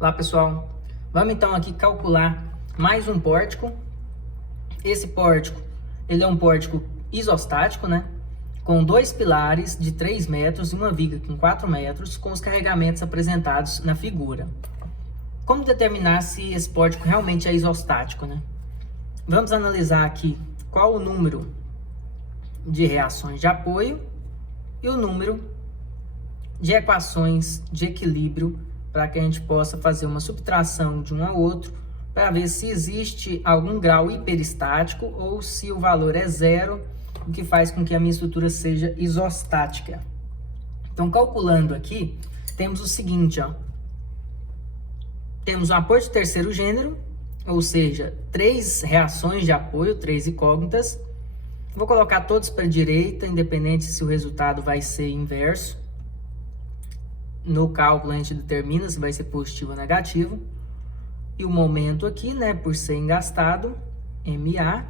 Olá pessoal, vamos então aqui calcular mais um pórtico. Esse pórtico, ele é um pórtico isostático, né? Com dois pilares de 3 metros e uma viga com 4 metros, com os carregamentos apresentados na figura. Como determinar se esse pórtico realmente é isostático, né? Vamos analisar aqui qual o número de reações de apoio e o número de equações de equilíbrio para que a gente possa fazer uma subtração de um ao outro para ver se existe algum grau hiperestático ou se o valor é zero, o que faz com que a minha estrutura seja isostática. Então, calculando aqui, temos o seguinte, ó. Temos um apoio de terceiro gênero, ou seja, 3 reações de apoio, 3 incógnitas. Vou colocar todos para a direita, independente se o resultado vai ser inverso. No cálculo a gente determina se vai ser positivo ou negativo. E o momento aqui, né, por ser engastado, MA.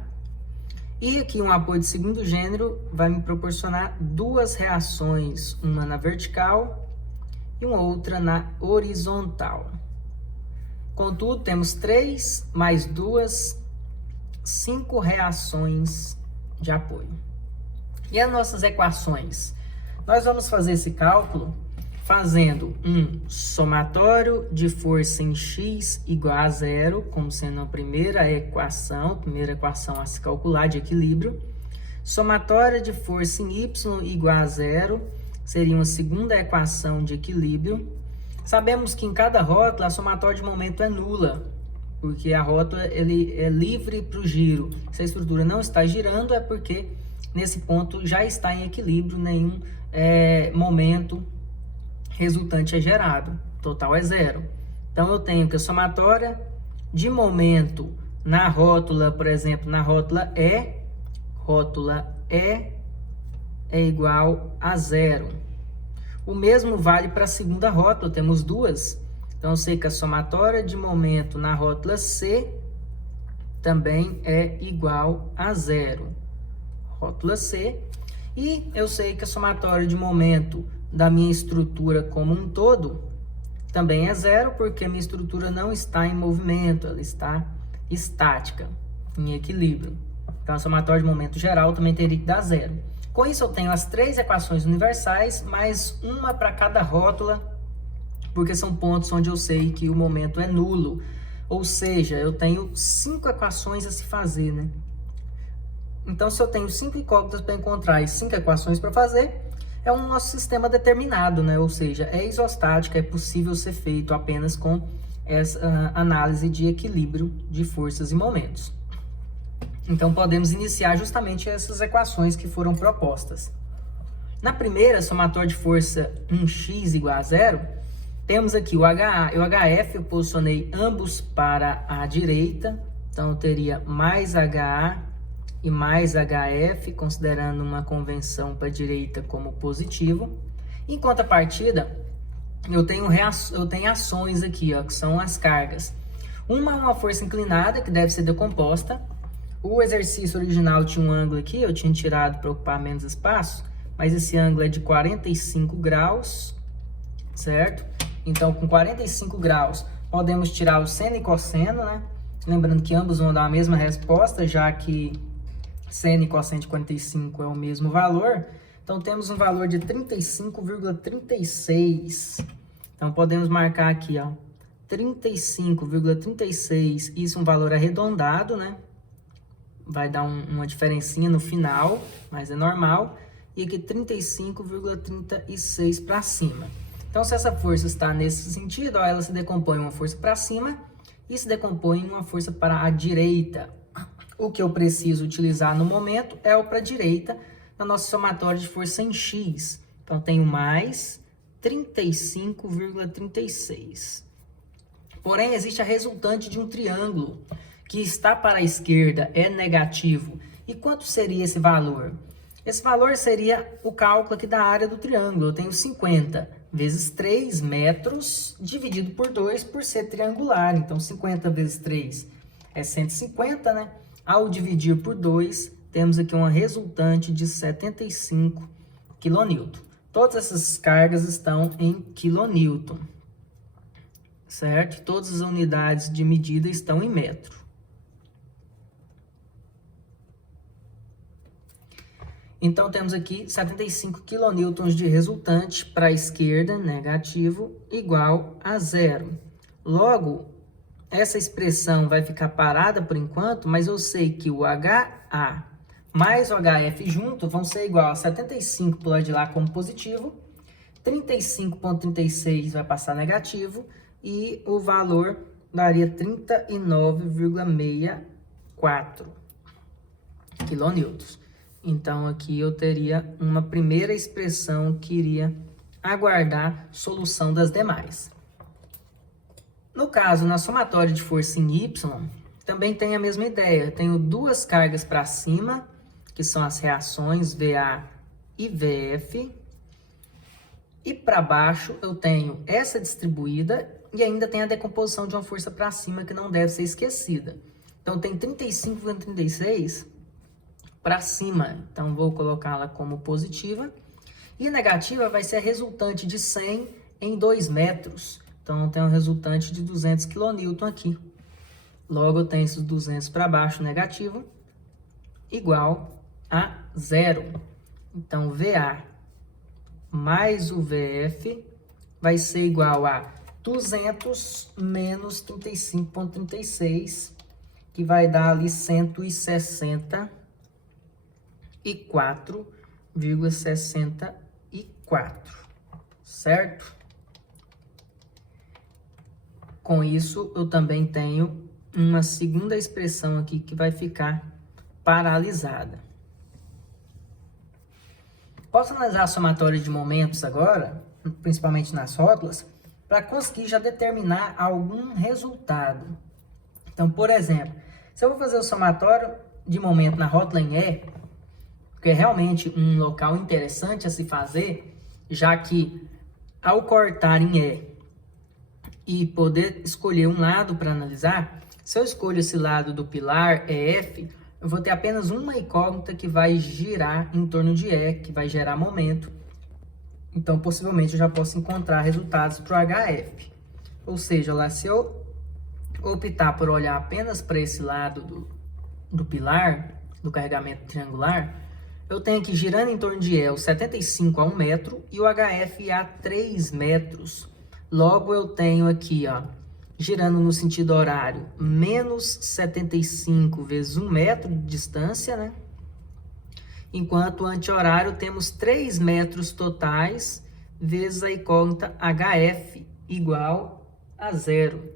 E aqui um apoio de segundo gênero vai me proporcionar 2 reações, uma na vertical e uma outra na horizontal. Contudo, temos 3 mais 2, 5 reações de apoio. E as nossas equações? Nós vamos fazer esse cálculo fazendo um somatório de força em x igual a zero, como sendo a primeira equação a se calcular de equilíbrio. Somatória de força em y igual a zero, seria uma segunda equação de equilíbrio. Sabemos que em cada rótula a somatória de momento é nula, porque a rótula ele é livre para o giro. Se a estrutura não está girando, é porque nesse ponto já está em equilíbrio, nenhum momento resultante é gerado, total é zero. Então eu tenho que a somatória de momento na rótula, por exemplo, na rótula E é igual a zero. O mesmo vale para a segunda rótula, temos duas. Então eu sei que a somatória de momento na rótula C também é igual a zero. Rótula C. E eu sei que a somatória de momento da minha estrutura como um todo também é zero, porque a minha estrutura não está em movimento, ela está estática, em equilíbrio. Então, a somatória de momento geral também teria que dar zero. Com isso, eu tenho as 3 equações universais, mais uma para cada rótula, porque são pontos onde eu sei que o momento é nulo. Ou seja, eu tenho 5 equações a se fazer, né? Então, se eu tenho 5 incógnitas para encontrar e 5 equações para fazer, é um nosso sistema determinado, né? Ou seja, é isostático, é possível ser feito apenas com essa análise de equilíbrio de forças e momentos. Então, podemos iniciar justamente essas equações que foram propostas. Na primeira, somatória de força 1x igual a zero, temos aqui o HA e o HF, eu posicionei ambos para a direita, então eu teria mais HA e mais HF, considerando uma convenção para a direita como positivo. Em contrapartida, eu tenho ações aqui, ó, que são as cargas. Uma é uma força inclinada, que deve ser decomposta. O exercício original tinha um ângulo aqui, eu tinha tirado para ocupar menos espaço, mas esse ângulo é de 45 graus, certo? Então, com 45 graus, podemos tirar o seno e cosseno, né? Lembrando que ambos vão dar a mesma resposta, já que seno e cosseno de 45 é o mesmo valor. Então, temos um valor de 35,36. Então, podemos marcar aqui, ó, 35,36. Isso é um valor arredondado, né? Vai dar uma diferencinha no final, mas é normal. E aqui 35,36 para cima. Então, se essa força está nesse sentido, ó, ela se decompõe em uma força para cima e se decompõe em uma força para a direita. O que eu preciso utilizar no momento é o para a direita, na nossa somatória de força em x. Então, tenho mais 35,36. Porém, existe a resultante de um triângulo, que está para a esquerda, é negativo. E quanto seria esse valor? Esse valor seria o cálculo aqui da área do triângulo. Eu tenho 50 vezes 3 metros, dividido por 2, por ser triangular. Então, 50 vezes 3 é 150, né? Ao dividir por 2, temos aqui uma resultante de 75 kN. Todas essas cargas estão em kN. certo? Todas as unidades de medida estão em metro. Então, temos aqui 75 kN de resultante para a esquerda, negativo, igual a 0. Logo, essa expressão vai ficar parada por enquanto, mas eu sei que o HA mais o HF junto vão ser igual a 75 para o lado de lá como positivo, 35,36 vai passar negativo e o valor daria 39,64 kN. Então, aqui eu teria uma primeira expressão que iria aguardar solução das demais. No caso, na somatória de força em Y, também tem a mesma ideia. Eu tenho duas cargas para cima, que são as reações VA e VF. E para baixo eu tenho essa distribuída e ainda tem a decomposição de uma força para cima que não deve ser esquecida. Então, tem 35,36 para cima, então vou colocá-la como positiva. E a negativa vai ser a resultante de 100 em 2 metros. Então, tem um resultante de 200 kN aqui. Logo, eu tenho esses 200 para baixo, negativo, igual a 0. Então, VA mais o VF vai ser igual a 200 menos 35,36, que vai dar ali 164,64, certo? Com isso, eu também tenho uma segunda expressão aqui que vai ficar paralisada. Posso analisar a somatória de momentos agora, principalmente nas rótulas, para conseguir já determinar algum resultado. Então, por exemplo, se eu vou fazer o somatório de momento na rótula em E, que é realmente um local interessante a se fazer, já que ao cortar em E e poder escolher um lado para analisar, se eu escolho esse lado do pilar EF, eu vou ter apenas uma incógnita que vai girar em torno de E, que vai gerar momento. Então, possivelmente, eu já posso encontrar resultados para o HF. Ou seja, lá se eu optar por olhar apenas para esse lado do pilar, do carregamento triangular, eu tenho aqui girando em torno de E o 75 a 1 metro e o HF a 3 metros. Logo, eu tenho aqui, ó, girando no sentido horário, menos 75 vezes 1 metro de distância, né? Enquanto anti-horário temos 3 metros totais vezes a incógnita HF igual a 0.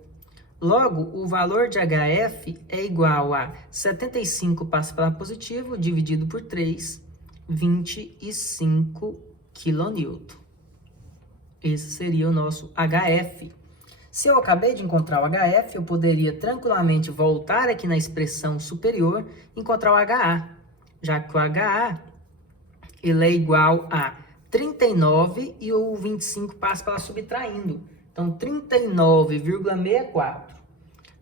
Logo, o valor de HF é igual a 75 passa para positivo, dividido por 3, 25 kN. Esse seria o nosso HF. Se eu acabei de encontrar o HF, eu poderia tranquilamente voltar aqui na expressão superior e encontrar o HA, já que o HA ele é igual a 39 e o 25 passa para subtraindo. Então, 39,64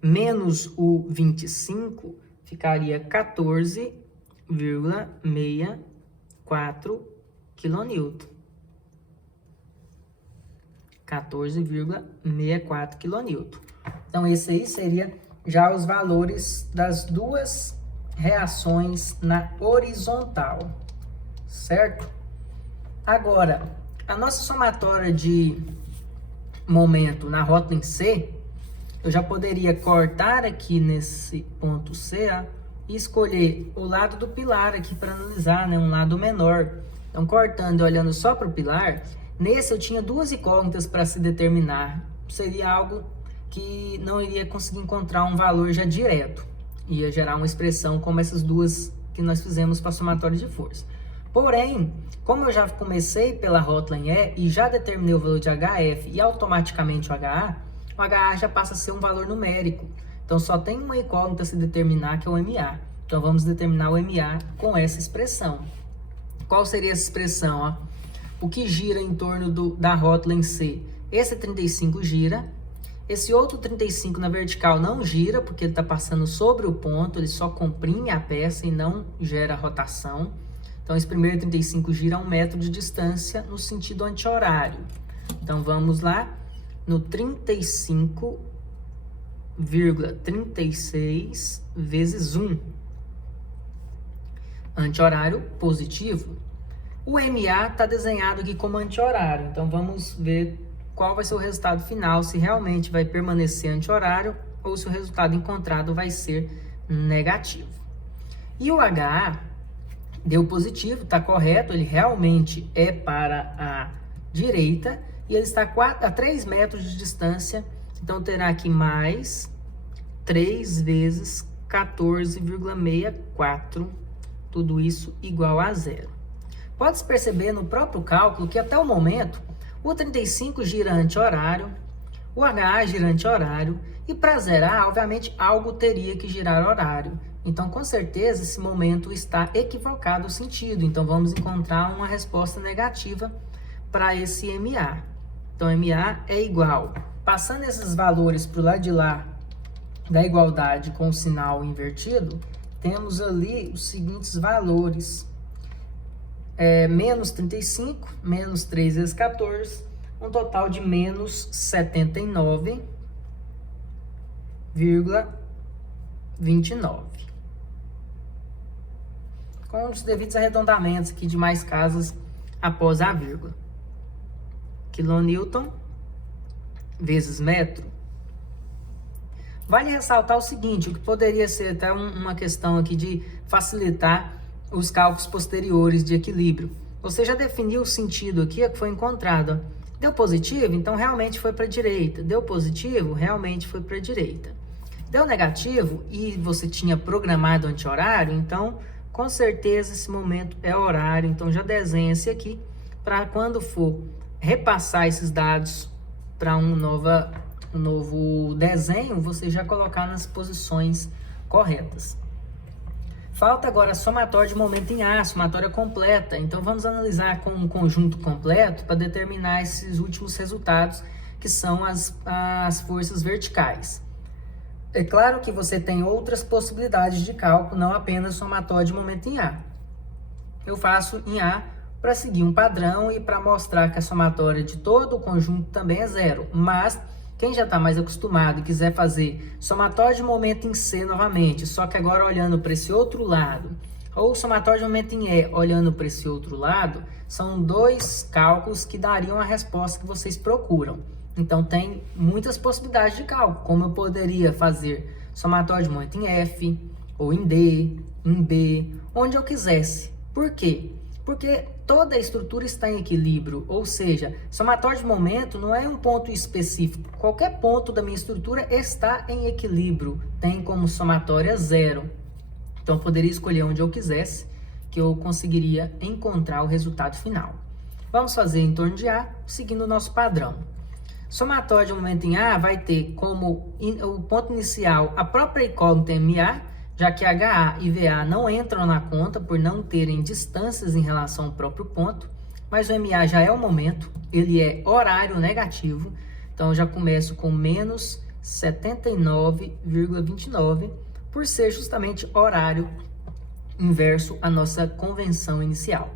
menos o 25 ficaria 14,64 kN. 14,64 kN. Então, esse aí seria já os valores das duas reações na horizontal, certo? Agora, a nossa somatória de momento na rótula em C, eu já poderia cortar aqui nesse ponto C, ó, e escolher o lado do pilar aqui para analisar, né, um lado menor. Então, cortando e olhando só para o pilar, nesse eu tinha duas incógnitas para se determinar. Seria algo que não iria conseguir encontrar um valor já direto. Ia gerar uma expressão como essas duas que nós fizemos para a somatória de força. Porém, como eu já comecei pela rótula em E e já determinei o valor de HF e automaticamente o HA já passa a ser um valor numérico. Então, só tem uma incógnita a se determinar, que é o MA. Então, vamos determinar o MA com essa expressão. Qual seria essa expressão? Ó? O que gira em torno da rótula em C? Esse 35 gira. Esse outro 35 na vertical não gira, porque ele está passando sobre o ponto, ele só comprime a peça e não gera rotação. Então, esse primeiro 35 gira a 1 metro de distância no sentido anti-horário. Então, vamos lá. no 35,36 vezes 1. Anti-horário positivo. O MA está desenhado aqui como anti-horário, então vamos ver qual vai ser o resultado final, se realmente vai permanecer anti-horário ou se o resultado encontrado vai ser negativo. E o HA deu positivo, está correto, ele realmente é para a direita e ele está a 3 metros de distância, então terá aqui mais 3 vezes 14,64, tudo isso igual a 0. Pode-se perceber no próprio cálculo que até o momento o 35 gira anti-horário, o HA gira anti-horário e para zerar, obviamente, algo teria que girar horário. Então, com certeza, esse momento está equivocado o sentido. Então, vamos encontrar uma resposta negativa para esse MA. Então, MA é igual. Passando esses valores para o lado de lá da igualdade com o sinal invertido, temos ali os seguintes valores. Menos 35, menos 3 vezes 14, um total de menos 79,29. Com os devidos arredondamentos aqui de mais casas após a vírgula. Quilonewton vezes metro. Vale ressaltar o seguinte, o que poderia ser até uma questão aqui de facilitar os cálculos posteriores de equilíbrio. Você já definiu o sentido aqui, que foi encontrado. Deu positivo? Então realmente foi para a direita. Deu positivo? Realmente foi para a direita. Deu negativo e você tinha programado anti-horário, então com certeza esse momento é horário. Então já desenha-se aqui para quando for repassar esses dados para um novo desenho, você já colocar nas posições corretas. Falta agora a somatória de momento em A, somatória completa. Então vamos analisar com um conjunto completo para determinar esses últimos resultados, que são as forças verticais. É claro que você tem outras possibilidades de cálculo, não apenas somatória de momento em A. Eu faço em A para seguir um padrão e para mostrar que a somatória de todo o conjunto também é 0. Mas quem já está mais acostumado e quiser fazer somatória de momento em C novamente, só que agora olhando para esse outro lado, ou somatória de momento em E olhando para esse outro lado, são dois cálculos que dariam a resposta que vocês procuram. Então tem muitas possibilidades de cálculo, como eu poderia fazer somatória de momento em F, ou em D, em B, onde eu quisesse. Por quê? Porque toda a estrutura está em equilíbrio, ou seja, somatória de momento não é um ponto específico. Qualquer ponto da minha estrutura está em equilíbrio, tem como somatória 0. Então eu poderia escolher onde eu quisesse, que eu conseguiria encontrar o resultado final. Vamos fazer em torno de A, seguindo o nosso padrão. Somatória de momento em A vai ter como o ponto inicial a própria incógnita MA, já que HA e VA não entram na conta por não terem distâncias em relação ao próprio ponto, mas o MA já é o momento, ele é horário negativo, então eu já começo com menos 79,29, por ser justamente horário inverso à nossa convenção inicial.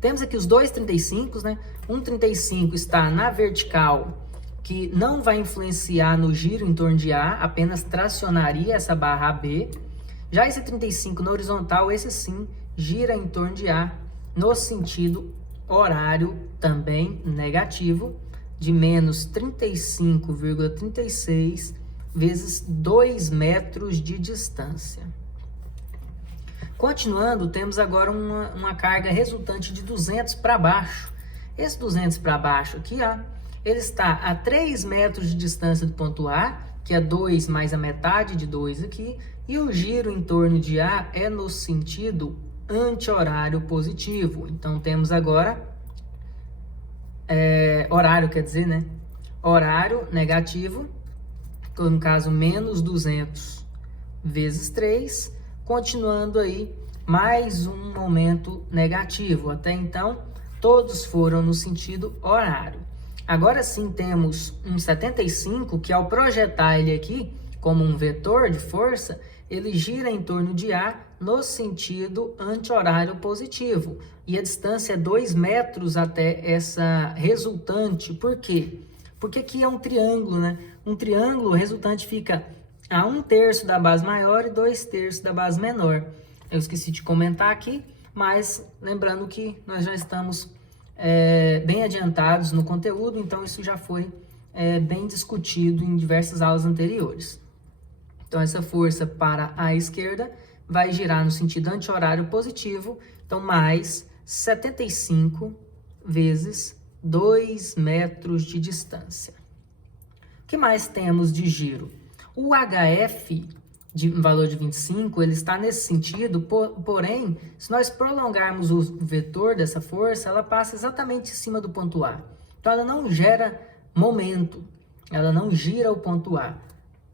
Temos aqui os dois 35, né? Um 35 está na vertical, que não vai influenciar no giro em torno de A, apenas tracionaria essa barra AB. Já esse 35 na horizontal, esse sim, gira em torno de A, no sentido horário também negativo, de menos 35,36 vezes 2 metros de distância. Continuando, temos agora uma carga resultante de 200 para baixo. Esse 200 para baixo aqui, ó, ele está a 3 metros de distância do ponto A, que é 2 mais a metade de 2 aqui, e o giro em torno de A é no sentido anti-horário positivo. Então, temos agora, horário quer dizer, né? Horário negativo, no caso, menos 200 vezes 3, continuando aí mais um momento negativo. Até então, todos foram no sentido horário. Agora sim temos um 75, que ao projetar ele aqui como um vetor de força, ele gira em torno de A no sentido anti-horário positivo. E a distância é 2 metros até essa resultante. Por quê? Porque aqui é um triângulo, né? Um triângulo, o resultante fica a 1/3 da base maior e 2/3 da base menor. Eu esqueci de comentar aqui, mas lembrando que nós já estamos bem adiantados no conteúdo, então isso já foi bem discutido em diversas aulas anteriores. Então essa força para a esquerda vai girar no sentido anti-horário positivo, então mais 75 vezes 2 metros de distância. O que mais temos de giro? O HF, de valor de 25, ele está nesse sentido, porém, se nós prolongarmos o vetor dessa força, ela passa exatamente em cima do ponto A. Então ela não gera momento, ela não gira o ponto A.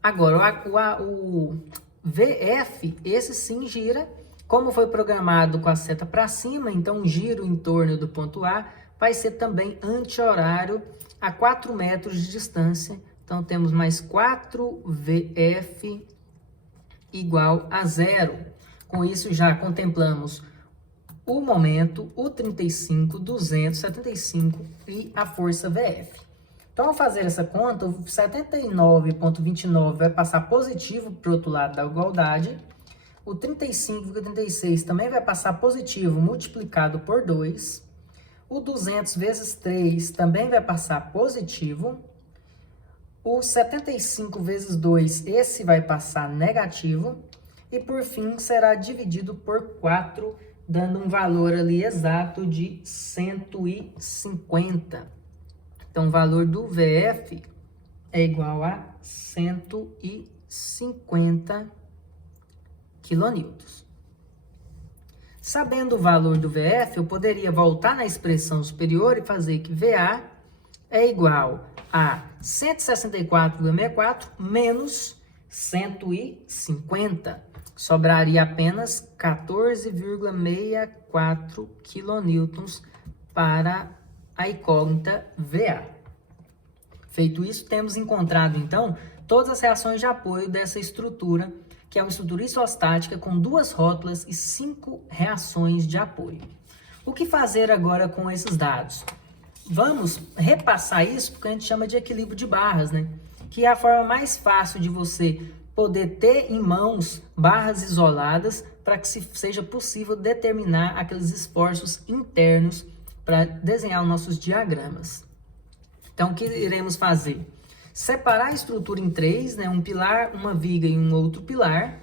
Agora, o VF, esse sim gira, como foi programado com a seta para cima, então o giro em torno do ponto A vai ser também anti-horário a 4 metros de distância. Então temos mais 4VF igual a 0. Com isso já contemplamos o momento, o 35, 275 e a força VF. Então, ao fazer essa conta, o 79,29 vai passar positivo para o outro lado da igualdade. O 35,36 também vai passar positivo multiplicado por 2. O 200 vezes 3 também vai passar positivo. O 75 vezes 2, esse vai passar negativo. E, por fim, será dividido por 4, dando um valor ali exato de 150. Então, o valor do VF é igual a 150 quilonewtons. Sabendo o valor do VF, eu poderia voltar na expressão superior e fazer que VA é igual a 164,64 menos 150. Sobraria apenas 14,64 quilonewtons para a incógnita VA. Feito isso, temos encontrado, então, todas as reações de apoio dessa estrutura, que é uma estrutura isostática com 2 rótulas e 5 reações de apoio. O que fazer agora com esses dados? Vamos repassar isso porque a gente chama de equilíbrio de barras, né? Que é a forma mais fácil de você poder ter em mãos barras isoladas para que seja possível determinar aqueles esforços internos para desenhar os nossos diagramas. Então, o que iremos fazer? Separar a estrutura em 3, né? Um pilar, uma viga e um outro pilar.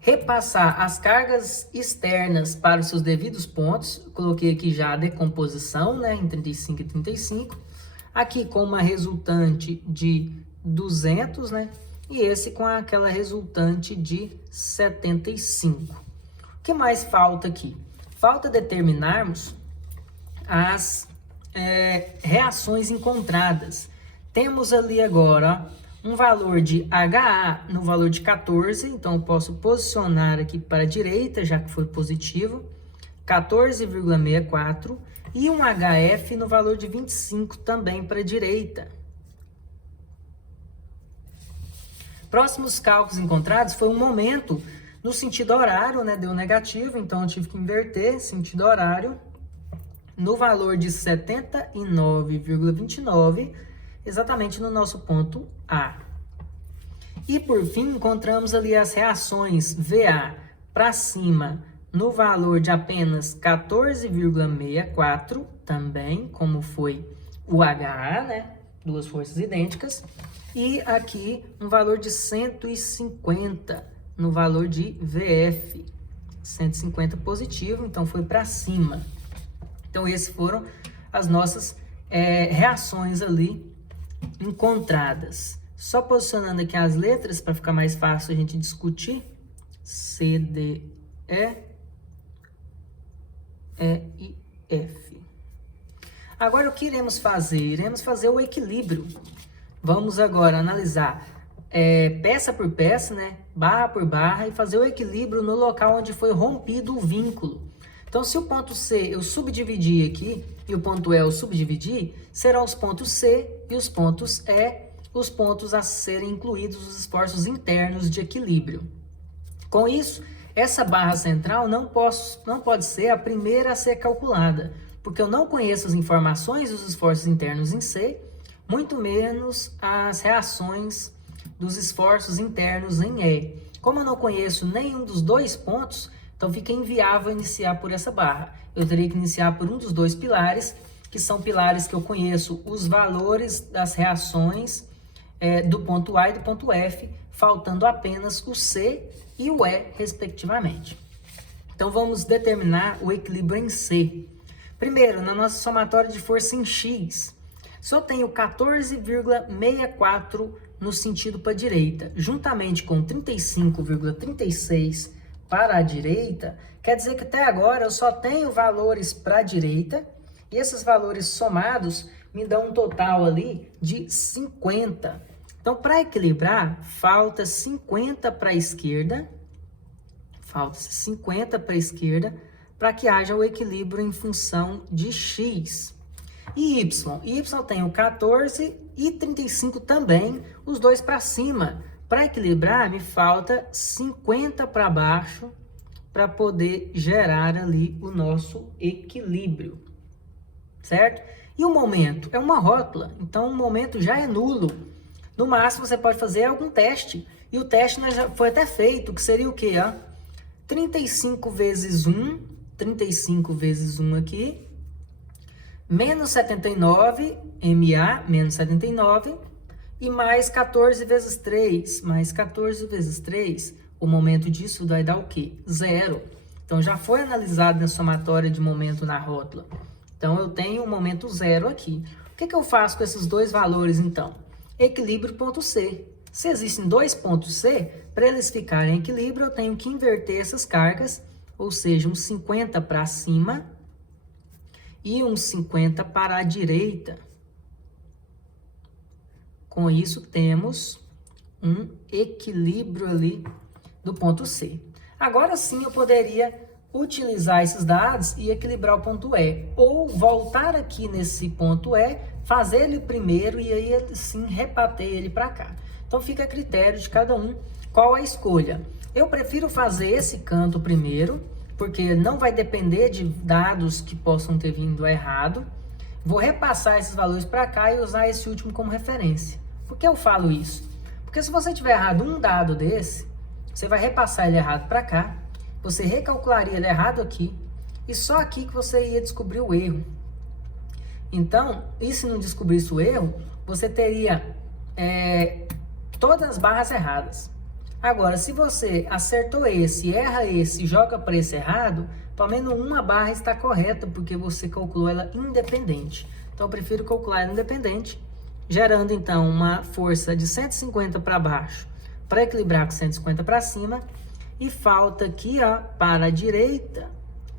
Repassar as cargas externas para os seus devidos pontos. Coloquei aqui já a decomposição, né? Em 35 e 35. Aqui com uma resultante de 200, né? E esse com aquela resultante de 75. O que mais falta aqui? Falta determinarmos as reações encontradas. Temos ali agora um valor de HA no valor de 14, então eu posso posicionar aqui para a direita, já que foi positivo, 14,64, e um HF no valor de 25 também para a direita. Próximos cálculos encontrados foi um momento no sentido horário, né? Deu negativo, então eu tive que inverter sentido horário no valor de 79,29, exatamente no nosso ponto A. E por fim, encontramos ali as reações VA para cima no valor de apenas 14,64, também, como foi o HA, né? 2 forças idênticas. E aqui um valor de 150 no valor de VF, 150 positivo, então foi para cima. Então, essas foram as nossas reações ali encontradas. Só posicionando aqui as letras para ficar mais fácil a gente discutir. C, D, E e F. Agora, o que iremos fazer? Iremos fazer o equilíbrio. Vamos agora analisar peça por peça, né? Barra por barra, e fazer o equilíbrio no local onde foi rompido o vínculo. Então, se o ponto C eu subdividir aqui e o ponto E eu subdividir, serão os pontos C e os pontos E, os pontos a serem incluídos os esforços internos de equilíbrio. Com isso, essa barra central não pode ser a primeira a ser calculada, porque eu não conheço as informações dos esforços internos em C, muito menos as reações dos esforços internos em E. Como eu não conheço nenhum dos dois pontos, então fica inviável iniciar por essa barra. Eu teria que iniciar por um dos dois pilares, que são pilares que eu conheço os valores das reações do ponto A e do ponto F, faltando apenas o C e o E, respectivamente. Então, vamos determinar o equilíbrio em C. Primeiro, na nossa somatória de força em X, se eu tenho 14,64 no sentido para a direita, juntamente com 35,36 para a direita, quer dizer que até agora eu só tenho valores para a direita, e esses valores somados me dão um total ali de 50. Então, para equilibrar, falta 50 para a esquerda, falta-se 50 para a esquerda, para que haja o equilíbrio em função de X. E Y? Y tem o 14 e 35 também, os dois para cima. Para equilibrar, me falta 50 para baixo, para poder gerar ali o nosso equilíbrio, certo? E o momento? É uma rótula, então o momento já é nulo. No máximo, você pode fazer algum teste, e o teste já foi até feito, que seria o quê? 35 vezes 1, 35 vezes 1 aqui, menos 79, MA, menos 79, e mais 14 vezes 3, mais 14 vezes 3, o momento disso vai dar o quê? 0. Então, já foi analisado na somatória de momento na rótula. Então, eu tenho o momento 0 aqui. O que eu faço com esses dois valores, então? Equilíbrio ponto C. Se existem dois pontos C, para eles ficarem em equilíbrio, eu tenho que inverter essas cargas, ou seja, um 50 para cima e um 50 para a direita. Com isso, temos um equilíbrio ali do ponto C. Agora sim, eu poderia utilizar esses dados e equilibrar o ponto E, ou voltar aqui nesse ponto E, fazer ele primeiro e aí sim rebater ele para cá. Então fica a critério de cada um qual a escolha. Eu prefiro fazer esse canto primeiro, porque não vai depender de dados que possam ter vindo errado. Vou repassar esses valores para cá e usar esse último como referência. Por que eu falo isso? Porque se você tiver errado um dado desse, você vai repassar ele errado para cá, você recalcularia ele errado aqui, e só aqui que você ia descobrir o erro. Então, e se não descobrisse o erro, você teria todas as barras erradas. Agora, se você acertou esse, erra esse, joga para esse errado, pelo menos uma barra está correta, porque você calculou ela independente. Então, eu prefiro calcular ela independente, gerando, então, uma força de 150 para baixo, para equilibrar com 150 para cima, e falta aqui, para a direita,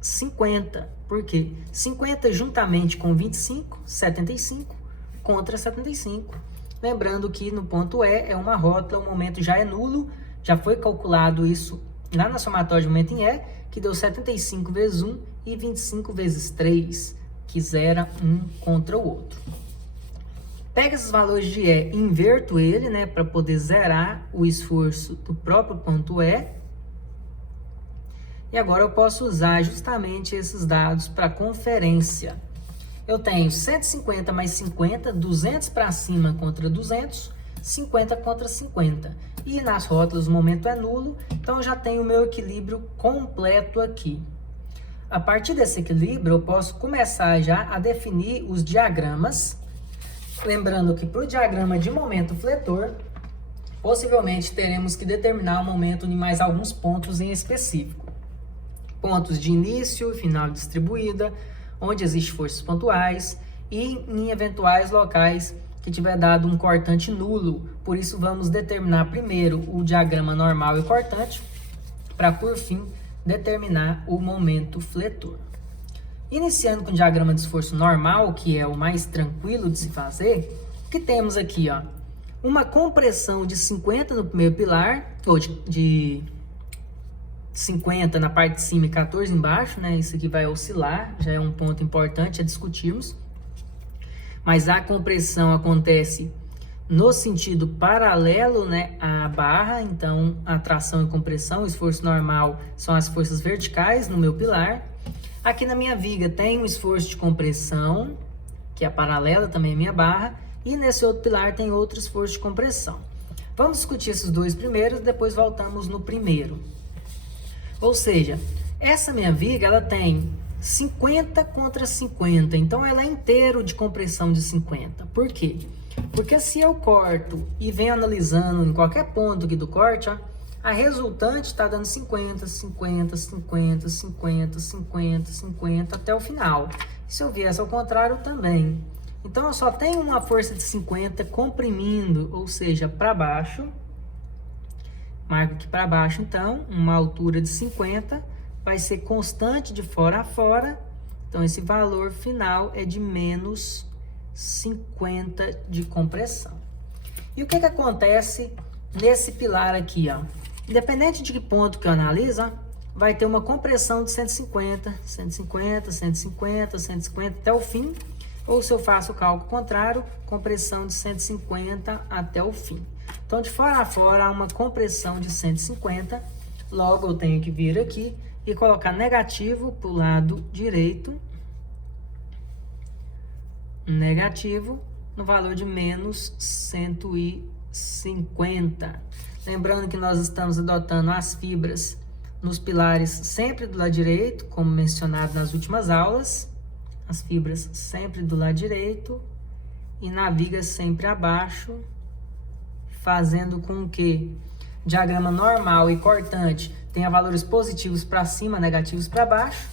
50. Por quê? 50 juntamente com 25, 75, contra 75. Lembrando que no ponto E é uma rótula, o momento já é nulo, já foi calculado isso lá na somatória de momento em E, que deu 75 vezes 1 e 25 vezes 3, que zera um contra o outro. Pega esses valores de E e inverto ele, né, para poder zerar o esforço do próprio ponto E. E agora eu posso usar justamente esses dados para conferência. Eu tenho 150 mais 50, 200 para cima contra 200, 50 contra 50. E nas rótulas o momento é nulo, então eu já tenho o meu equilíbrio completo aqui. A partir desse equilíbrio, eu posso começar já a definir os diagramas. Lembrando que para o diagrama de momento fletor, possivelmente teremos que determinar o momento em mais alguns pontos em específico. Pontos de início e final distribuída, onde existem forças pontuais, e em eventuais locais que tiver dado um cortante nulo. Por isso, vamos determinar primeiro o diagrama normal e cortante, para, por fim, determinar o momento fletor. Iniciando com o diagrama de esforço normal, que é o mais tranquilo de se fazer, que temos aqui, uma compressão de 50 no primeiro pilar, ou de 50 na parte de cima e 14 embaixo, né? Isso aqui vai oscilar, já é um ponto importante a discutirmos. Mas a compressão acontece no sentido paralelo, né, à barra, então a tração e compressão, o esforço normal são as forças verticais no meu pilar. Aqui na minha viga tem um esforço de compressão, que é paralela também à minha barra, e nesse outro pilar tem outro esforço de compressão. Vamos discutir esses dois primeiros, depois voltamos no primeiro. Ou seja, essa minha viga, ela tem 50 contra 50, então ela é inteiro de compressão de 50. Por quê? Porque se eu corto e venho analisando em qualquer ponto aqui do corte, ó, a resultante está dando 50, 50, 50, 50, 50, 50 até o final. Se eu viesse ao contrário também. Então eu só tenho uma força de 50 comprimindo, ou seja, para baixo. Marco aqui para baixo, então, uma altura de 50 vai ser constante de fora a fora. Então esse valor final é de menos 50 de compressão. E o que acontece nesse pilar aqui, ó? Independente de que ponto que eu analiso, ó, vai ter uma compressão de 150, 150, 150, 150 até o fim. Ou se eu faço o cálculo contrário, compressão de 150 até o fim. Então, de fora a fora, há uma compressão de 150. Logo, eu tenho que vir aqui e colocar negativo para o lado direito. Negativo no valor de menos 150. Lembrando que nós estamos adotando as fibras nos pilares sempre do lado direito, como mencionado nas últimas aulas. As fibras sempre do lado direito e na viga sempre abaixo, fazendo com que diagrama normal e cortante tenha valores positivos para cima, negativos para baixo,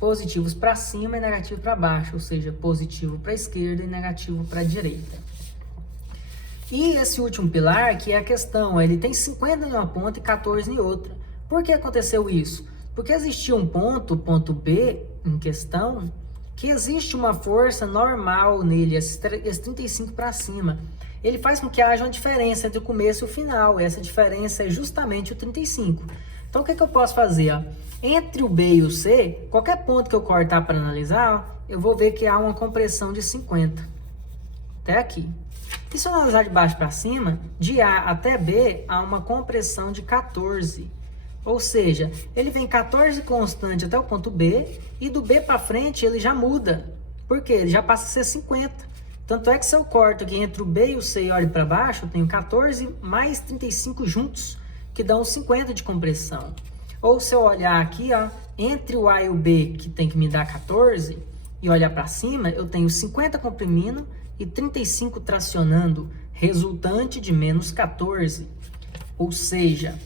positivos para cima e negativo para baixo, ou seja, positivo para a esquerda e negativo para a direita. E esse último pilar, que é a questão, ele tem 50 em uma ponta e 14 em outra. Por que aconteceu isso? Porque existia um ponto, ponto B, em questão, que existe uma força normal nele, esse 35 para cima. Ele faz com que haja uma diferença entre o começo e o final. Essa diferença é justamente o 35. Então, o que eu posso fazer? Ó? Entre o B e o C, qualquer ponto que eu cortar para analisar, ó, eu vou ver que há uma compressão de 50. Até aqui. E se eu analisar de baixo para cima, de A até B, há uma compressão de 14. Ou seja, ele vem 14 constante até o ponto B, e do B para frente ele já muda. Por quê? Ele já passa a ser 50. Tanto é que se eu corto aqui entre o B e o C e olho para baixo, eu tenho 14 mais 35 juntos, que dão 50 de compressão. Ou se eu olhar aqui, ó, entre o A e o B, que tem que me dar 14, e olhar para cima, eu tenho 50 comprimindo e 35 tracionando, resultante de menos 14. Ou seja,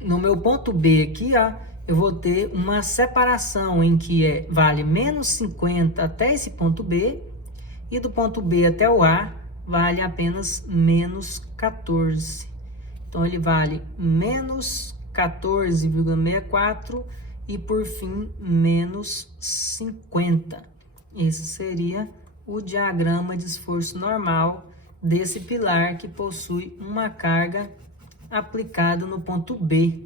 no meu ponto B aqui, ó, eu vou ter uma separação em que vale menos 50 até esse ponto B, e do ponto B até o A vale apenas menos 14. Então, ele vale menos 14,64 e, por fim, menos 50. Esse seria o diagrama de esforço normal desse pilar que possui uma carga aplicada no ponto B.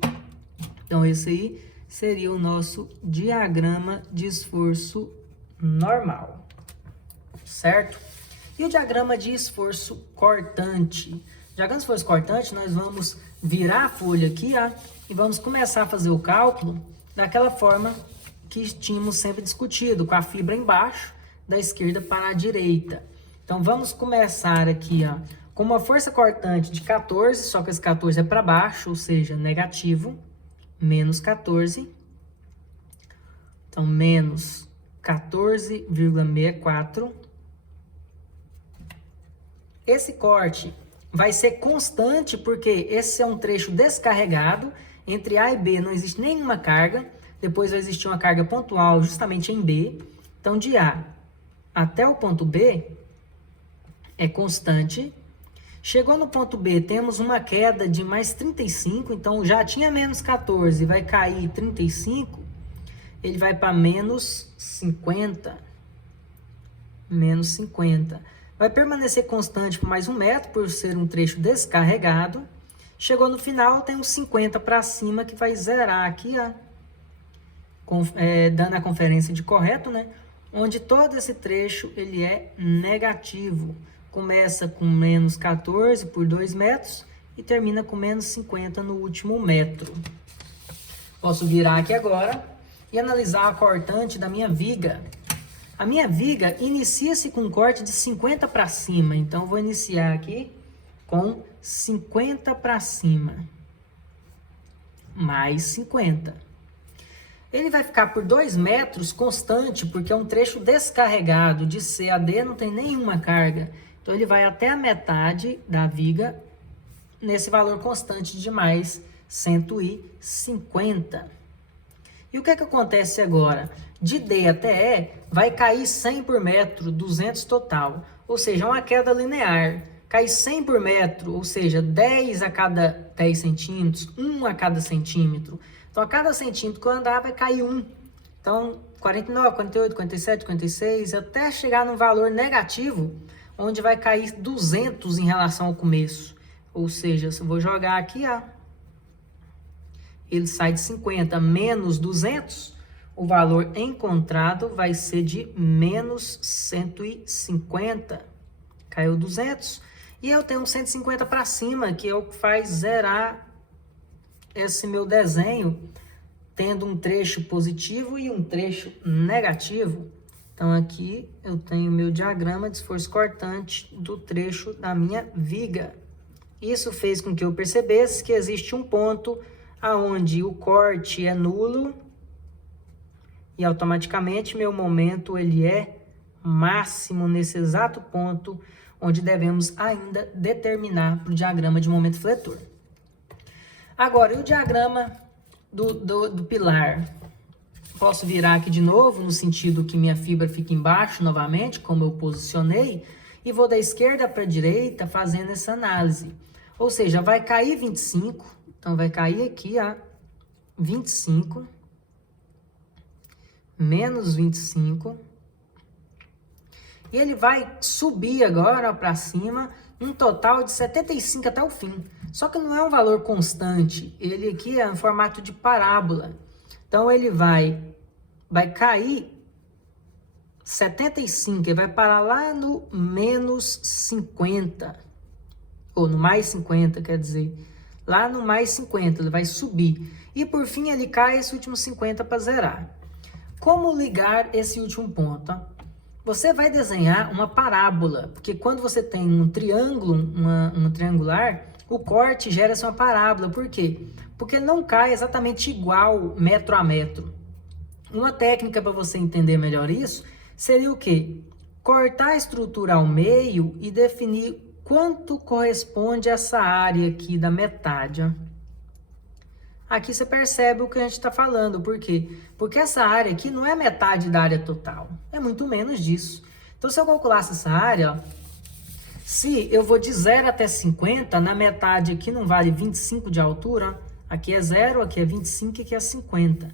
Então, esse aí seria o nosso diagrama de esforço normal, certo? E o diagrama de esforço cortante? Diagrama de esforço cortante, nós vamos virar a folha aqui, ó, e vamos começar a fazer o cálculo daquela forma que tínhamos sempre discutido, com a fibra embaixo, da esquerda para a direita. Então, vamos começar aqui, ó, com uma força cortante de 14, só que esse 14 é para baixo, ou seja, negativo, menos 14. Então, menos 14,64. Esse corte vai ser constante, porque esse é um trecho descarregado. Entre A e B não existe nenhuma carga. Depois vai existir uma carga pontual justamente em B. Então, de A até o ponto B é constante. Chegou no ponto B, temos uma queda de mais 35. Então, já tinha menos 14, vai cair 35. Ele vai para menos 50. Menos 50. Vai permanecer constante por mais 1 metro, por ser um trecho descarregado. Chegou no final, tem uns 50 para cima, que vai zerar aqui, ó, dando a conferência de correto, né? Onde todo esse trecho ele é negativo. Começa com menos 14 por 2 metros e termina com menos 50 no último metro. Posso virar aqui agora e analisar a cortante da minha viga. A minha viga inicia-se com um corte de 50 para cima. Então, eu vou iniciar aqui com 50 para cima. Mais 50. Ele vai ficar por 2 metros constante, porque é um trecho descarregado. De C a D não tem nenhuma carga. Então, ele vai até a metade da viga nesse valor constante de mais 150. E o que é que acontece agora? De D até E, vai cair 100 por metro, 200 total. Ou seja, uma queda linear. Cai 100 por metro, ou seja, 10 a cada 10 centímetros, 1 a cada centímetro. Então, a cada centímetro que eu andar, vai cair 1. Então, 49, 48, 47, 56, até chegar num valor negativo, onde vai cair 200 em relação ao começo. Ou seja, se eu vou jogar aqui, ó, ele sai de 50 menos 200, o valor encontrado vai ser de menos 150. Caiu 200. E eu tenho um 150 para cima, que é o que faz zerar esse meu desenho, tendo um trecho positivo e um trecho negativo. Então, aqui eu tenho o meu diagrama de esforço cortante do trecho da minha viga. Isso fez com que eu percebesse que existe um ponto aonde o corte é nulo e automaticamente meu momento ele é máximo nesse exato ponto onde devemos ainda determinar para o diagrama de momento fletor. Agora, e o diagrama do pilar? Posso virar aqui de novo no sentido que minha fibra fica embaixo novamente, como eu posicionei, e vou da esquerda para a direita fazendo essa análise. Ou seja, vai cair 25. Então, vai cair aqui, ó, 25, menos 25. E ele vai subir agora para cima, um total de 75 até o fim. Só que não é um valor constante, ele aqui é em formato de parábola. Então, ele vai cair 75, ele vai parar lá no menos 50, ou no mais 50, quer dizer, lá no mais 50, ele vai subir. E por fim, ele cai esse último 50 para zerar. Como ligar esse último ponto? Você vai desenhar uma parábola, porque quando você tem um triângulo, uma triangular, o corte gera-se uma parábola. Por quê? Porque não cai exatamente igual metro a metro. Uma técnica para você entender melhor isso seria o quê? Cortar a estrutura ao meio e definir quanto corresponde a essa área aqui da metade, ó. Aqui você percebe o que a gente está falando. Por quê? Porque essa área aqui não é metade da área total. É muito menos disso. Então, se eu calculasse essa área, ó, se eu vou de 0 até 50, na metade aqui não vale 25 de altura, ó, aqui é 0, aqui é 25 e aqui é 50.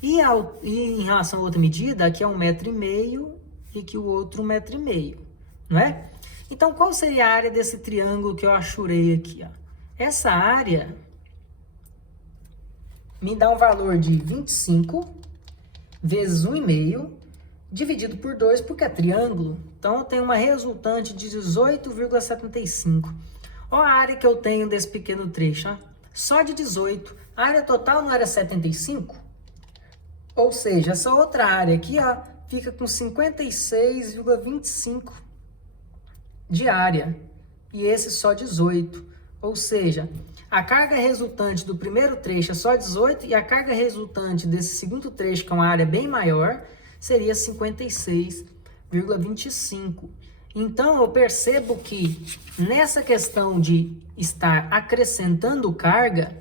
E em relação a outra medida, aqui é 1,5 metro e aqui o outro 1,5 metro, não é? Então, qual seria a área desse triângulo que eu achurei aqui? Ó? Essa área me dá um valor de 25 vezes 1,5 dividido por 2, porque é triângulo. Então, eu tenho uma resultante de 18,75. Olha a área que eu tenho desse pequeno trecho. Ó? Só de 18. A área total não era 75? Ou seja, essa outra área aqui ó, fica com 56,25 de área. E esse só 18. Ou seja, a carga resultante do primeiro trecho é só 18 e a carga resultante desse segundo trecho, que é uma área bem maior, seria 56,25. Então, eu percebo que nessa questão de estar acrescentando carga,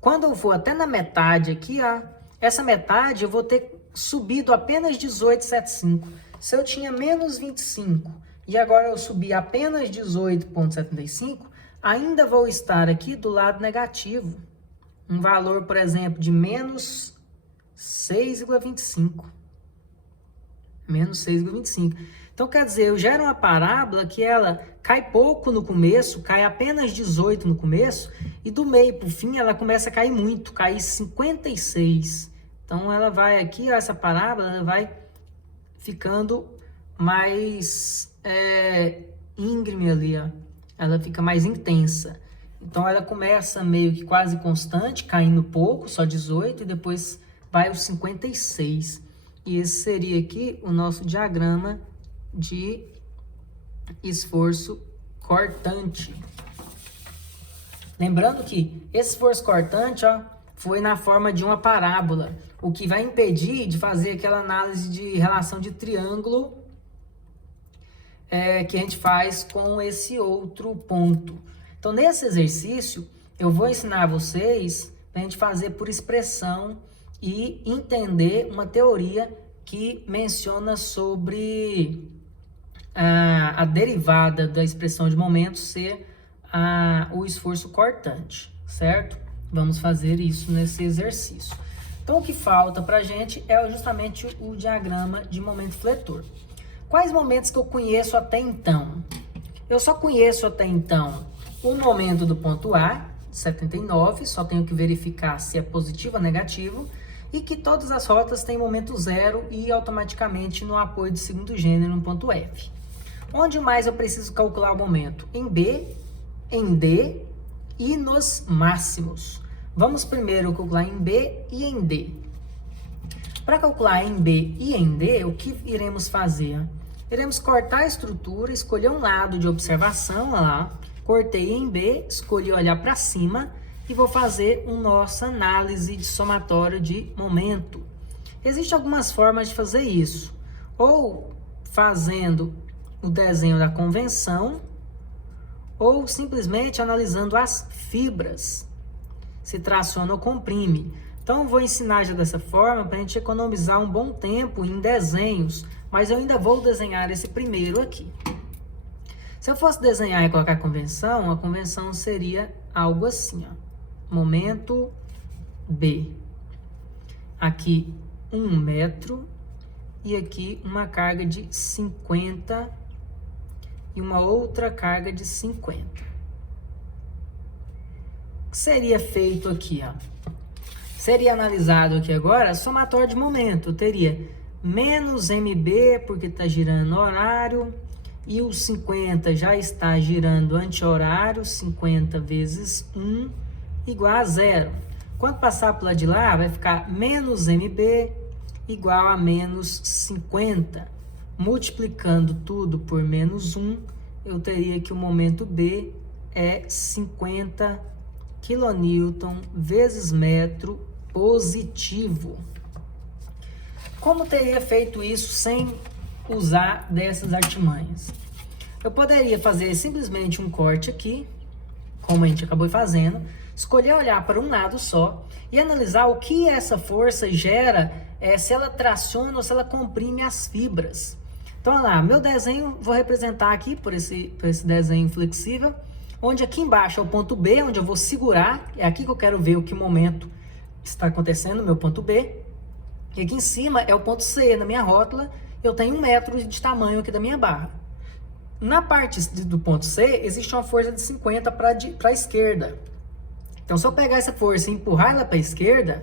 quando eu for até na metade aqui, ó, essa metade eu vou ter subido apenas 18,75. Se eu tinha menos 25 e agora eu subi apenas 18,75, ainda vou estar aqui do lado negativo. Um valor, por exemplo, de menos 6,25. Menos 6,25. Então, quer dizer, eu gero uma parábola que ela cai pouco no começo, cai apenas 18 no começo, e do meio para o fim ela começa a cair muito, cair 56. Então, ela vai aqui, ó, essa parábola, ela vai ficando mais íngreme ali, ó. Ela fica mais intensa. Então, ela começa meio que quase constante, caindo pouco, só 18, e depois vai os 56. E esse seria aqui o nosso diagrama de esforço cortante. Lembrando que esse esforço cortante, ó, foi na forma de uma parábola, o que vai impedir de fazer aquela análise de relação de triângulo que a gente faz com esse outro ponto. Então, nesse exercício, eu vou ensinar vocês a gente fazer por expressão e entender uma teoria que menciona sobre a derivada da expressão de momento ser o esforço cortante, certo? Vamos fazer isso nesse exercício. Então, o que falta para a gente é justamente o diagrama de momento fletor. Quais momentos que eu conheço até então? Eu só conheço até então o momento do ponto A, 79, só tenho que verificar se é positivo ou negativo, e que todas as rotas têm momento zero e automaticamente no apoio de segundo gênero no ponto F. Onde mais eu preciso calcular o momento? Em B, em D e nos máximos. Vamos primeiro calcular em B e em D. Para calcular em B e em D, o que iremos fazer? Iremos cortar a estrutura, escolher um lado de observação, olha lá, cortei em B, escolhi olhar para cima e vou fazer nossa análise de somatório de momento. Existem algumas formas de fazer isso, ou fazendo o desenho da convenção, ou simplesmente analisando as fibras, se traciona ou comprime. Então, eu vou ensinar já dessa forma para a gente economizar um bom tempo em desenhos, mas eu ainda vou desenhar esse primeiro aqui. Se eu fosse desenhar e colocar a convenção seria algo assim, ó. Momento B. Aqui 1 metro e aqui uma carga de 50 e uma outra carga de 50. O que seria feito aqui, ó? Seria analisado aqui agora somatório de momento. Eu teria menos MB, porque está girando no horário, e o 50 já está girando anti-horário, 50 vezes 1 igual a 0. Quando passar por lá de lá, vai ficar menos MB igual a menos 50. Multiplicando tudo por menos 1, eu teria que o momento B é 50 kN vezes metro positivo. Como teria feito isso sem usar dessas artimanhas? Eu poderia fazer simplesmente um corte aqui, como a gente acabou fazendo, escolher olhar para um lado só e analisar o que essa força gera, se ela traciona ou se ela comprime as fibras. Então, olha lá, meu desenho, vou representar aqui por esse desenho flexível, onde aqui embaixo é o ponto B, onde eu vou segurar, é aqui que eu quero ver o que momento está acontecendo no meu ponto B, e aqui em cima é o ponto C, na minha rótula, eu tenho 1 metro de tamanho aqui da minha barra. Na parte do ponto C, existe uma força de 50 para a esquerda. Então, se eu pegar essa força e empurrar ela para a esquerda,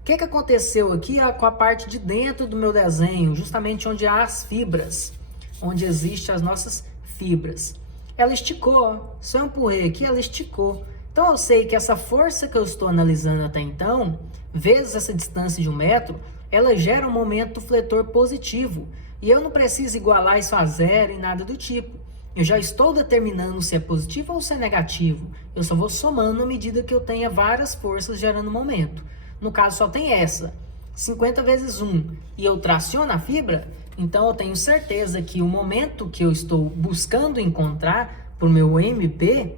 o que aconteceu aqui com a parte de dentro do meu desenho, justamente onde há as fibras, onde existem as nossas fibras? Ela esticou. Se eu empurrei aqui, ela esticou. Então, eu sei que essa força que eu estou analisando até então, vezes essa distância de 1 metro, ela gera um momento fletor positivo. E eu não preciso igualar isso a zero e nada do tipo. Eu já estou determinando se é positivo ou se é negativo. Eu só vou somando à medida que eu tenha várias forças gerando momento. No caso, só tem essa, 50 vezes 1, e eu traciono a fibra, então eu tenho certeza que o momento que eu estou buscando encontrar por meu MP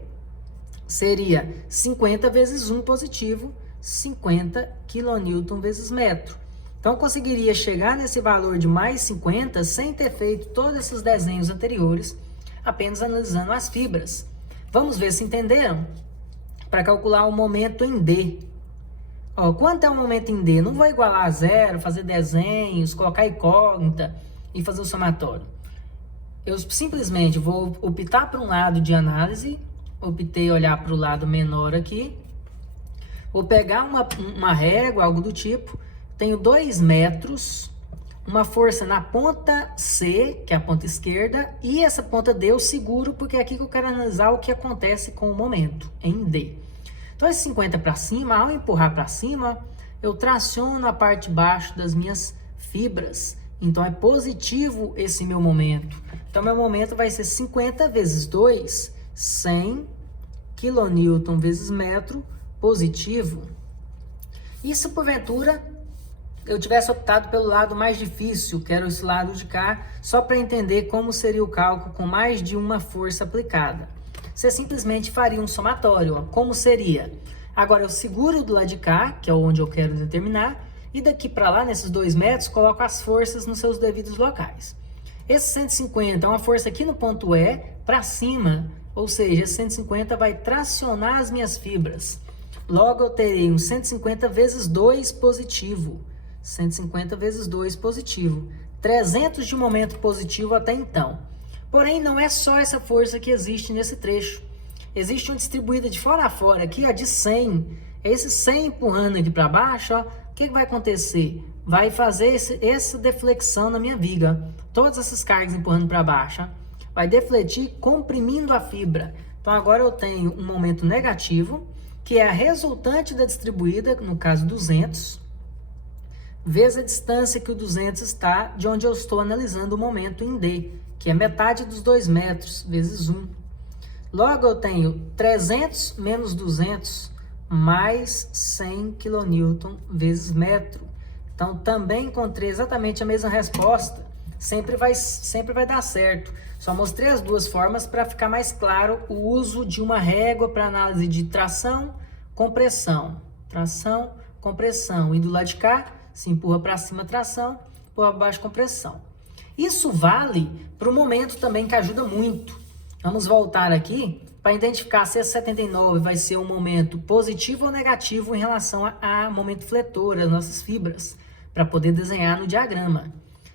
seria 50 vezes 1 positivo, 50 kN vezes metro. Então, eu conseguiria chegar nesse valor de mais 50 sem ter feito todos esses desenhos anteriores, apenas analisando as fibras. Vamos ver se entenderam? Para calcular o momento em D. Ó, quanto é o momento em D? Não vou igualar a zero, fazer desenhos, colocar incógnita e fazer o somatório. Eu simplesmente vou optar por um lado de análise, optei olhar para o lado menor aqui, vou pegar uma régua, algo do tipo, tenho 2 metros, uma força na ponta C, que é a ponta esquerda, e essa ponta D eu seguro, porque é aqui que eu quero analisar o que acontece com o momento, em D. Então, esse 50 para cima, ao empurrar para cima, eu traciono a parte de baixo das minhas fibras. Então, é positivo esse meu momento. Então, meu momento vai ser 50 vezes 2, 100 kN vezes metro positivo. E se porventura eu tivesse optado pelo lado mais difícil, que era esse lado de cá, só para entender como seria o cálculo com mais de uma força aplicada? Você simplesmente faria um somatório. Ó. Como seria? Agora eu seguro do lado de cá, que é onde eu quero determinar, e daqui para lá, nesses 2 metros, coloco as forças nos seus devidos locais. Esse 150 é uma força aqui no ponto E, para cima, ou seja, esse 150 vai tracionar as minhas fibras. Logo, eu terei um 150 vezes 2 positivo. 150 vezes 2 positivo. 300 de momento positivo até então. Porém, não é só essa força que existe nesse trecho. Existe uma distribuída de fora a fora aqui, ó, de 100. Esse 100 empurrando aqui para baixo, ó, o que vai acontecer? Vai fazer essa deflexão na minha viga. Todas essas cargas empurrando para baixo, ó, vai defletir comprimindo a fibra. Então, agora eu tenho um momento negativo, que é a resultante da distribuída, no caso 200, vezes a distância que o 200 está de onde eu estou analisando o momento em D, que é metade dos 2 metros, vezes 1. Logo, eu tenho 300 menos 200, mais 100 kN vezes metro. Então, também encontrei exatamente a mesma resposta. Sempre vai dar certo. Só mostrei as duas formas para ficar mais claro o uso de uma régua para análise de tração, compressão. Tração, compressão. E do lado de cá, se empurra para cima tração, empurra para baixo compressão. Isso vale para o momento também, que ajuda muito. Vamos voltar aqui para identificar se esse 79 vai ser um momento positivo ou negativo em relação a momento fletor, as nossas fibras, para poder desenhar no diagrama.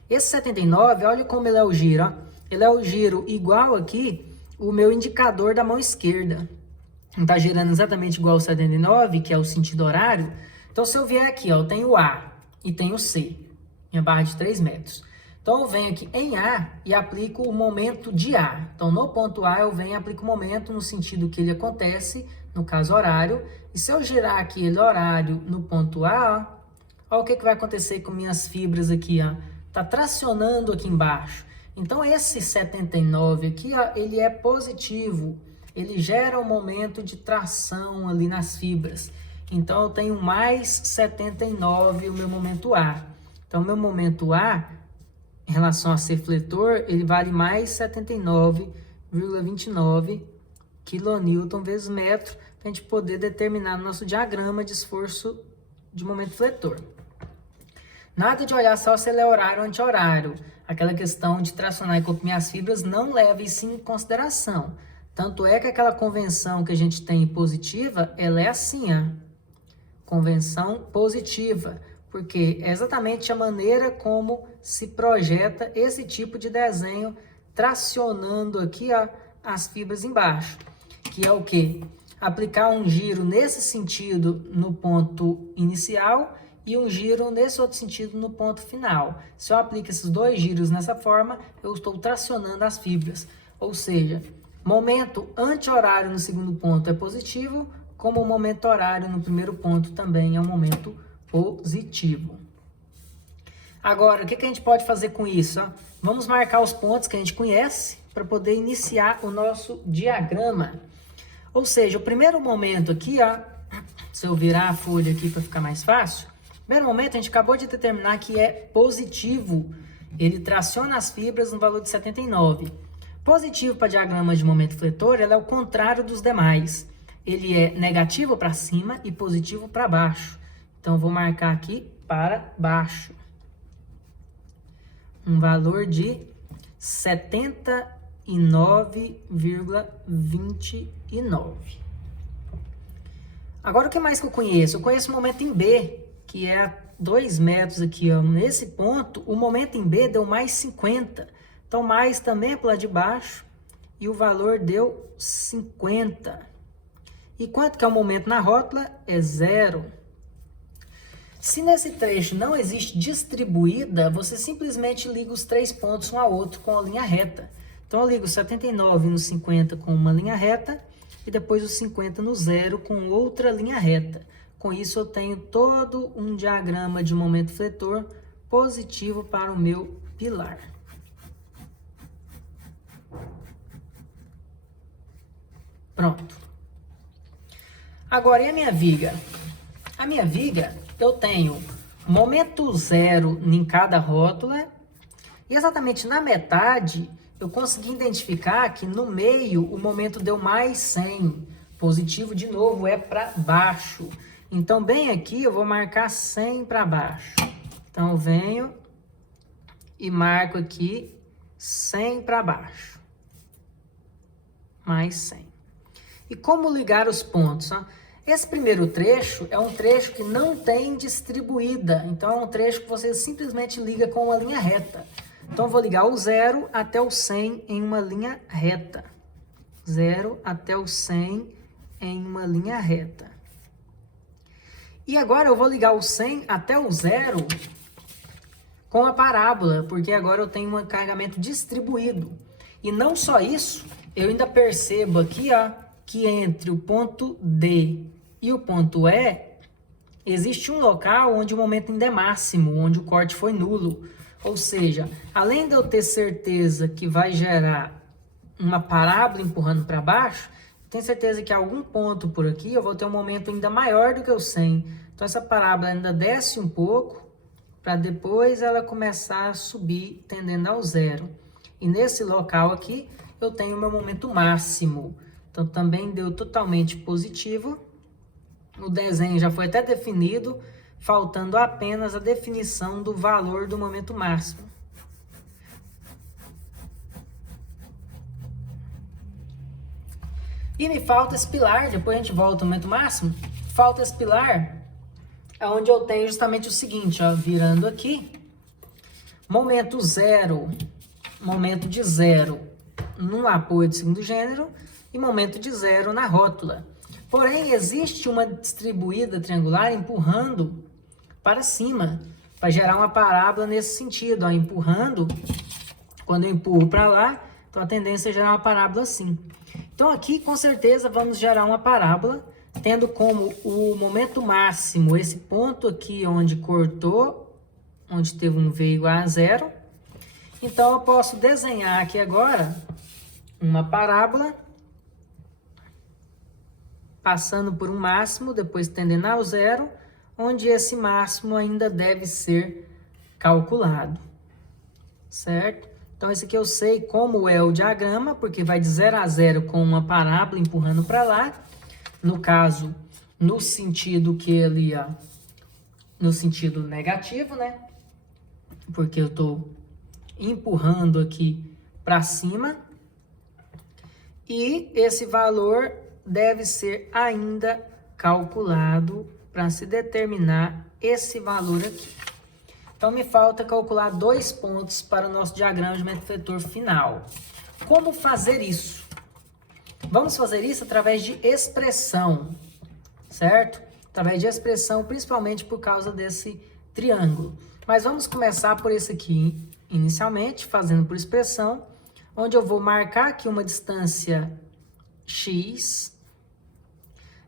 Esse 79, olha como ele é o giro. Ó. Ele é o giro igual aqui o meu indicador da mão esquerda. Não está girando exatamente igual ao 79, que é o sentido horário. Então, se eu vier aqui, ó, eu tenho A e tenho C, minha barra de 3 metros. Então, eu venho aqui em A e aplico o momento de A. Então, no ponto A, eu venho e aplico o momento no sentido que ele acontece, no caso horário. E se eu girar aqui ele horário no ponto A, ó, o que vai acontecer com minhas fibras aqui, ó. Tá tracionando aqui embaixo. Então, esse 79 aqui, ó, ele é positivo. Ele gera um momento de tração ali nas fibras. Então, eu tenho mais 79 o meu momento A. Então, meu momento A, em relação a ser fletor, ele vale mais 79,29 kN vezes metro, para a gente poder determinar no nosso diagrama de esforço de momento fletor. Nada de olhar só se ele é horário ou anti-horário. Aquela questão de tracionar e comprimir as fibras não leva isso em consideração. Tanto é que aquela convenção que a gente tem positiva, ela é assim, ó. Convenção positiva, porque é exatamente a maneira como se projeta esse tipo de desenho, tracionando aqui, ó, as fibras embaixo. Que é o quê? Aplicar um giro nesse sentido no ponto inicial e um giro nesse outro sentido no ponto final. Se eu aplico esses 2 giros nessa forma, eu estou tracionando as fibras. Ou seja, momento anti-horário no segundo ponto é positivo, como o momento horário no primeiro ponto também é um momento positivo. Agora, o que a gente pode fazer com isso? Ó? Vamos marcar os pontos que a gente conhece para poder iniciar o nosso diagrama. Ou seja, o primeiro momento aqui, ó, se eu virar a folha aqui para ficar mais fácil, primeiro momento, a gente acabou de determinar que é positivo. Ele traciona as fibras no valor de 79. Positivo para diagrama de momento fletor, ela é o contrário dos demais. Ele é negativo para cima e positivo para baixo. Então, eu vou marcar aqui para baixo. Um valor de 79,29. Agora, o que mais que eu conheço? Eu conheço o momento em B, que é a 2 metros aqui, ó. Nesse ponto, o momento em B deu mais 50. Então, mais também é para lá de baixo. E o valor deu 50. E quanto que é o momento na rótula? É 0. Se nesse trecho não existe distribuída, você simplesmente liga os 3 pontos um ao outro com a linha reta. Então, eu ligo 79 no 50 com uma linha reta e depois os 50 no 0 com outra linha reta. Com isso, eu tenho todo um diagrama de momento fletor positivo para o meu pilar. Pronto. Agora, e a minha viga? A minha viga, eu tenho momento zero em cada rótula. E exatamente na metade, eu consegui identificar que no meio o momento deu mais 100. Positivo, de novo, é para baixo. Então, bem aqui, eu vou marcar 100 para baixo. Então, eu venho e marco aqui 100 para baixo. Mais 100. E como ligar os pontos? Esse primeiro trecho é um trecho que não tem distribuída. Então, é um trecho que você simplesmente liga com uma linha reta. Então, eu vou ligar o 0 até o 100 em uma linha reta. 0 até o 100 em uma linha reta. E agora eu vou ligar o 100 até o 0 com a parábola, porque agora eu tenho um carregamento distribuído. E não só isso, eu ainda percebo aqui, que entre o ponto D e o ponto E, existe um local onde o momento ainda é máximo, onde o corte foi nulo. Ou seja, além de eu ter certeza que vai gerar uma parábola empurrando para baixo, tenho certeza que algum ponto por aqui eu vou ter um momento ainda maior do que o 100. Então, essa parábola ainda desce um pouco, para depois ela começar a subir, tendendo ao 0. E nesse local aqui, eu tenho o meu momento máximo. Então, também deu totalmente positivo. O desenho já foi até definido, faltando apenas a definição do valor do momento máximo. E me falta esse pilar, depois a gente volta ao momento máximo. Falta esse pilar, onde eu tenho justamente o seguinte, virando aqui. Momento zero, momento de zero no apoio de segundo gênero e momento de zero na rótula. Porém, existe uma distribuída triangular empurrando para cima, para gerar uma parábola nesse sentido, empurrando. Quando eu empurro para lá, então a tendência é gerar uma parábola assim. Então aqui, com certeza, vamos gerar uma parábola, tendo como o momento máximo esse ponto aqui onde cortou, onde teve um V igual a 0. Então, eu posso desenhar aqui agora uma parábola, passando por um máximo, depois tendendo ao 0, onde esse máximo ainda deve ser calculado, certo? Então, esse aqui eu sei como é o diagrama, porque vai de 0 a 0 com uma parábola empurrando para lá. No caso, no sentido que ele, no sentido negativo, né? Porque eu estou empurrando aqui para cima. E esse valor deve ser ainda calculado para se determinar esse valor aqui. Então, me falta calcular 2 pontos para o nosso diagrama de momento efetor final. Como fazer isso? Vamos fazer isso através de expressão, certo? Através de expressão, principalmente por causa desse triângulo. Mas vamos começar por esse aqui, inicialmente, fazendo por expressão, onde eu vou marcar aqui uma distância x,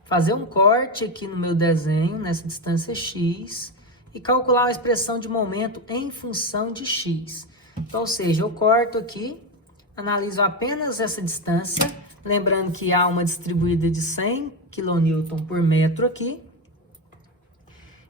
fazer um corte aqui no meu desenho, nessa distância x, e calcular a expressão de momento em função de x. Então, ou seja, eu corto aqui, analiso apenas essa distância, lembrando que há uma distribuída de 100 kN por metro aqui.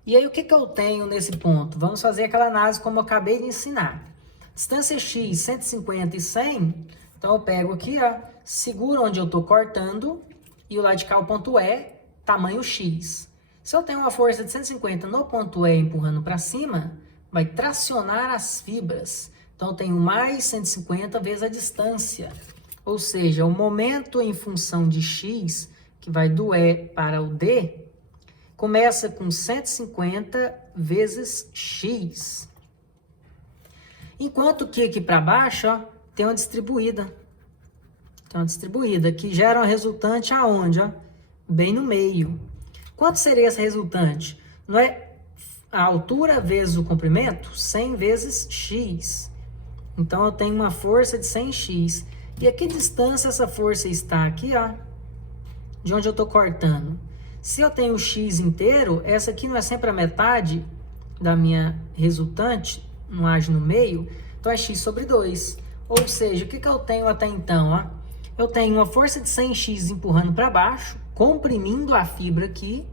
E aí, o que eu tenho nesse ponto? Vamos fazer aquela análise como eu acabei de ensinar. Distância x, 150 e 100, então eu pego aqui, seguro onde eu estou cortando, e o lado de cá, o ponto E, tamanho x. Se eu tenho uma força de 150 no ponto E empurrando para cima, vai tracionar as fibras. Então, eu tenho mais 150 vezes a distância. Ou seja, o momento em função de x, que vai do E para o D, começa com 150 vezes x. Enquanto que aqui para baixo, tem uma distribuída. Tem uma distribuída que gera uma resultante aonde? Bem no meio. Quanto seria essa resultante? Não é a altura vezes o comprimento? 100 vezes x. Então, eu tenho uma força de 100x. E a que distância essa força está aqui, de onde eu estou cortando? Se eu tenho o x inteiro, essa aqui não é sempre a metade? da minha resultante não age no meio, então é x sobre 2. Ou seja, o que eu tenho até então? Ó? Eu tenho uma força de 100x empurrando para baixo, comprimindo a fibra aqui,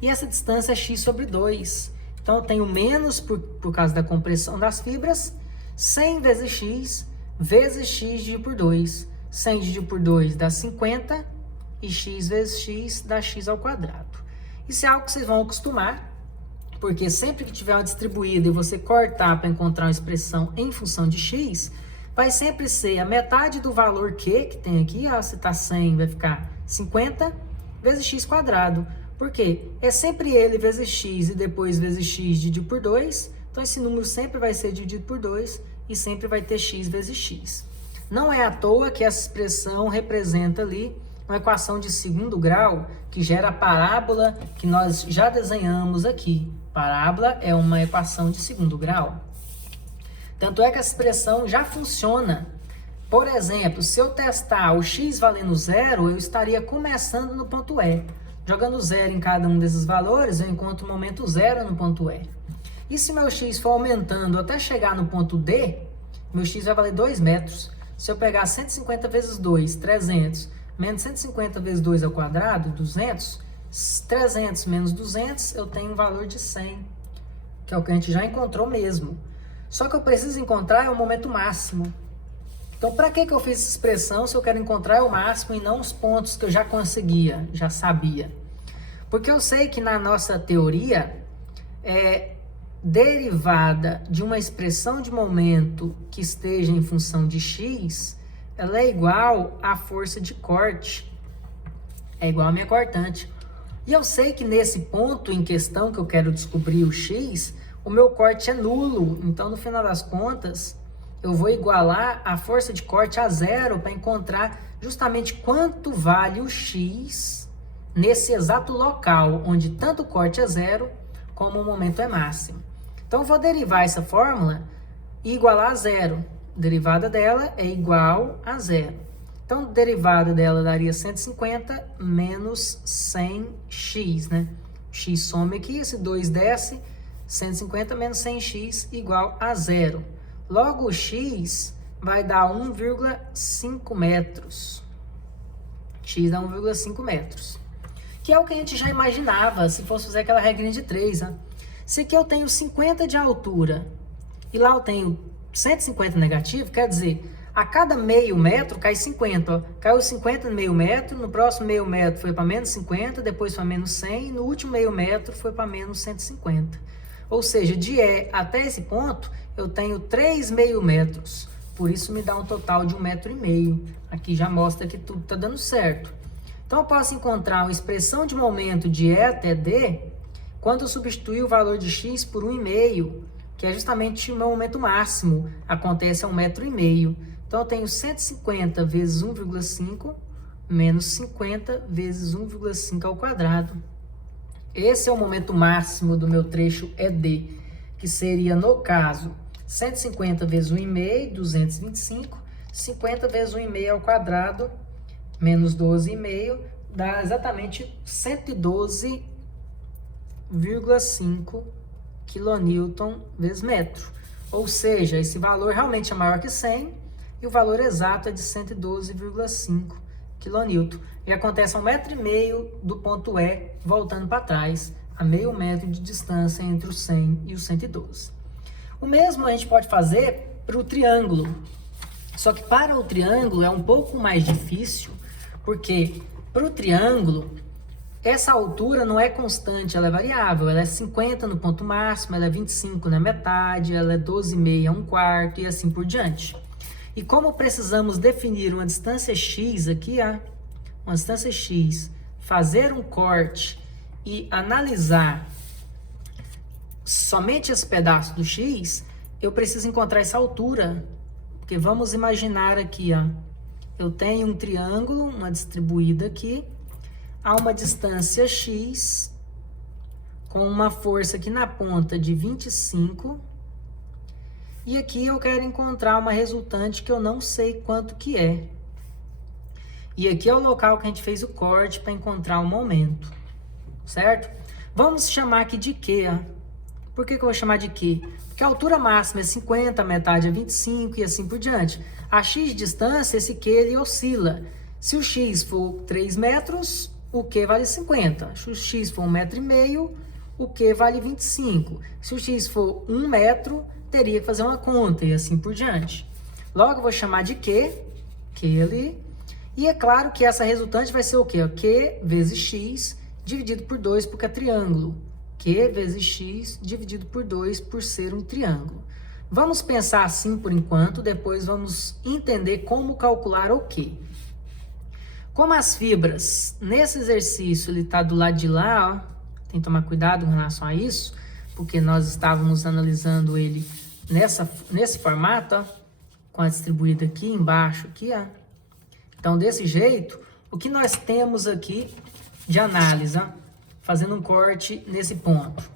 e essa distância é x sobre 2. Então eu tenho menos por causa da compressão das fibras, 100 vezes x dividido por 2. 100 dividido por 2 dá 50, e x vezes x dá x ao quadrado. Isso é algo que vocês vão acostumar, porque sempre que tiver uma distribuída e você cortar para encontrar uma expressão em função de x, vai sempre ser a metade do valor q, que tem aqui, ó, se está 100, vai ficar 50 vezes x quadrado. Por quê? É sempre ele vezes x e depois vezes x dividido por 2. Então, esse número sempre vai ser dividido por 2 e sempre vai ter x vezes x. Não é à toa que essa expressão representa ali uma equação de segundo grau que gera a parábola que nós já desenhamos aqui. Parábola é uma equação de segundo grau. Tanto é que essa expressão já funciona. Por exemplo, se eu testar o x valendo zero, eu estaria começando no ponto E. Jogando zero em cada um desses valores, eu encontro o momento zero no ponto E. E se meu x for aumentando até chegar no ponto D, meu x vai valer 2 metros. Se eu pegar 150 vezes 2, 300, menos 150 vezes 2 ao quadrado, 200, 300 menos 200, eu tenho um valor de 100, que é o que a gente já encontrou mesmo. Só que eu preciso encontrar o momento máximo. Então, para que eu fiz essa expressão se eu quero encontrar o máximo e não os pontos que eu já conseguia, já sabia? Porque eu sei que na nossa teoria, derivada de uma expressão de momento que esteja em função de x, ela é igual à força de corte. É igual à minha cortante. E eu sei que nesse ponto em questão que eu quero descobrir o x, o meu corte é nulo. Então, no final das contas, eu vou igualar a força de corte a zero para encontrar justamente quanto vale o x nesse exato local, onde tanto o corte é zero, como o momento é máximo. Então, eu vou derivar essa fórmula e igualar a zero. A derivada dela é igual a zero. Então, a derivada dela daria 150 menos 100x, né? X some aqui, esse 2 desce, 150 menos 100x igual a zero. Logo, o x vai dar 1,5 metros. X dá 1,5 metros. Que é o que a gente já imaginava se fosse fazer aquela regrinha de 3, né? Se aqui eu tenho 50 de altura e lá eu tenho 150 negativo, quer dizer, a cada meio metro cai 50. Ó. Caiu 50 no meio metro, no próximo meio metro foi para menos 50, depois para menos 100, e no último meio metro foi para menos 150. Ou seja, de E até esse ponto, eu tenho 3 meio metros. Por isso me dá um total de 1,5 metro. Aqui já mostra que tudo está dando certo. Então, eu posso encontrar uma expressão de momento de E até D quando eu substituir o valor de x por 1,5, que é justamente o meu momento máximo. Acontece a 1,5 metro. Então, eu tenho 150 vezes 1,5 menos 50 vezes 1,5 ao quadrado. Esse é o momento máximo do meu trecho ED, que seria, no caso, 150 vezes 1,5, 225, 50 vezes 1,5 ao quadrado, menos 12,5, dá exatamente 112,5 kN vezes metro. Ou seja, esse valor realmente é maior que 100 e o valor exato é de 112,5 kN. E acontece a 1,5 metro do ponto E, voltando para trás, a meio metro de distância entre o 100 e o 112. O mesmo a gente pode fazer para o triângulo. Só que para o triângulo é um pouco mais difícil, porque para o triângulo, essa altura não é constante, ela é variável. Ela é 50 no ponto máximo, ela é 25 na metade, ela é 12,5 a 1/4 e assim por diante. E como precisamos definir uma distância x aqui, uma distância x, fazer um corte e analisar somente esse pedaço do x, eu preciso encontrar essa altura. Porque vamos imaginar aqui, eu tenho um triângulo, uma distribuída aqui, a uma distância x, com uma força aqui na ponta de 25, e aqui eu quero encontrar uma resultante que eu não sei quanto que é. E aqui é o local que a gente fez o corte para encontrar o momento, certo? Vamos chamar aqui de Q, Por que eu vou chamar de Q? Porque a altura máxima é 50, a metade é 25 e assim por diante. A x de distância, esse Q ele oscila. Se o x for 3 metros, o Q vale 50. Se o x for 1,5 m, o Q vale 25. Se o x for 1 metro, teria que fazer uma conta e assim por diante. Logo, eu vou chamar de Q ali. E é claro que essa resultante vai ser o quê? Q vezes x dividido por 2, porque é triângulo. Q vezes x dividido por 2 por ser um triângulo. Vamos pensar assim por enquanto, depois vamos entender como calcular o Q. Como as fibras, nesse exercício, ele está do lado de lá, ó, tem que tomar cuidado com relação a isso, porque nós estávamos analisando ele nesse formato, ó, com a distribuída aqui embaixo, aqui, ó. Então, desse jeito, o que nós temos aqui de análise, ó, fazendo um corte nesse ponto.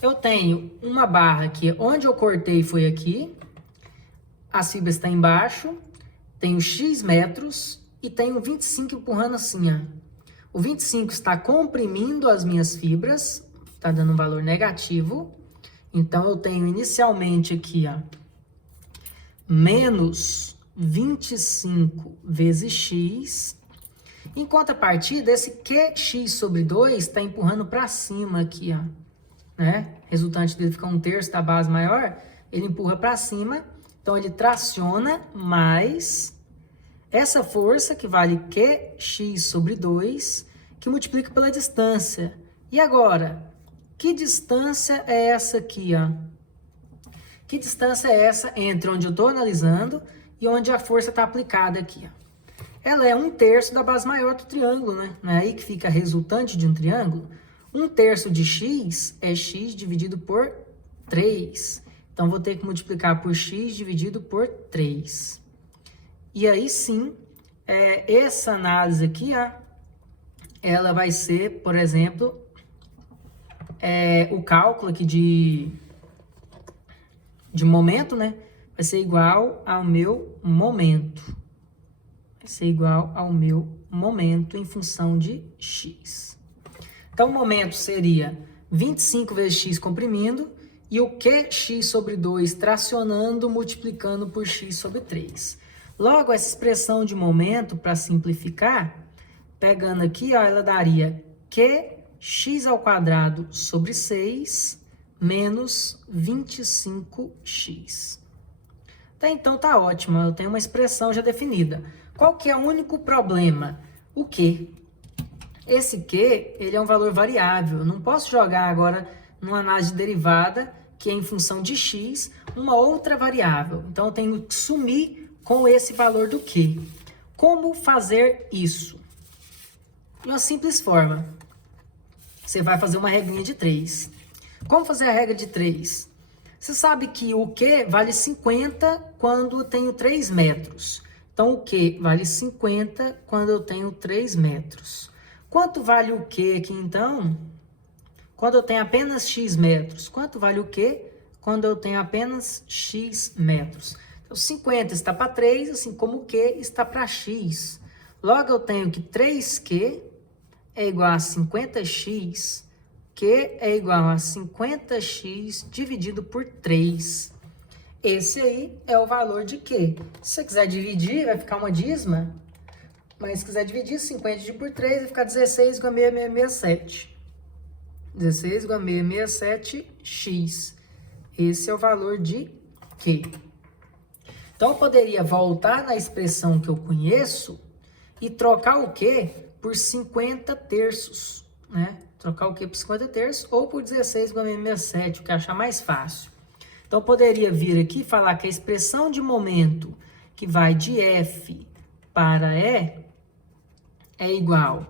Eu tenho uma barra aqui, onde eu cortei foi aqui, as fibras estão embaixo, tenho x metros e tenho 25 empurrando assim, ó. O 25 está comprimindo as minhas fibras, está dando um valor negativo. Então, eu tenho inicialmente aqui, ó, menos 25 vezes x. Em contrapartida, esse QX sobre 2 está empurrando para cima aqui, ó, né? Resultante dele fica 1/3 da base maior, ele empurra para cima, então ele traciona mais essa força, que vale QX sobre 2, que multiplica pela distância. E agora, que distância é essa aqui, ó? Que distância é essa entre onde eu estou analisando e onde a força está aplicada aqui, ó? Ela é 1/3 da base maior do triângulo, né? Não é aí que fica a resultante de um triângulo? 1/3 de x é x dividido por 3. Então, vou ter que multiplicar por x dividido por 3. E aí, sim, essa análise aqui, ó, ela vai ser, por exemplo, o cálculo aqui de momento, né? Vai ser igual ao meu momento. Vai ser igual ao meu momento em função de x. Então, o momento seria 25 vezes x comprimindo e o QX sobre 2 tracionando, multiplicando por x sobre 3. Logo, essa expressão de momento, para simplificar, pegando aqui, ó, ela daria QX ao quadrado sobre 6 menos 25x. Então, tá ótimo, eu tenho uma expressão já definida. Qual que é o único problema? O Q. Esse Q, ele é um valor variável. Eu não posso jogar agora numa análise derivada, que é em função de x, uma outra variável. Então, eu tenho que sumir com esse valor do Q. Como fazer isso? De uma simples forma. Você vai fazer uma regrinha de 3. Como fazer a regra de 3? Você sabe que o Q vale 50 quando eu tenho 3 metros. Então, o Q vale 50 quando eu tenho 3 metros. Quanto vale o Q aqui, então? Quando eu tenho apenas x metros. Quanto vale o Q quando eu tenho apenas x metros? Então, 50 está para 3, assim como o Q está para x. Logo, eu tenho que 3Q é igual a 50x, Q é igual a 50x dividido por 3. Esse aí é o valor de Q. Se você quiser dividir, vai ficar uma dízima. Mas se quiser dividir, 50 dividido por 3 vai ficar 16 igual a 6667. 16 igual a 6667x. Esse é o valor de Q. Então, eu poderia voltar na expressão que eu conheço e trocar o Q por 50 terços, né? Trocar o Q por 50 terços ou por 16 igual a 67, o que achar mais fácil. Então, eu poderia vir aqui e falar que a expressão de momento que vai de F para E é igual a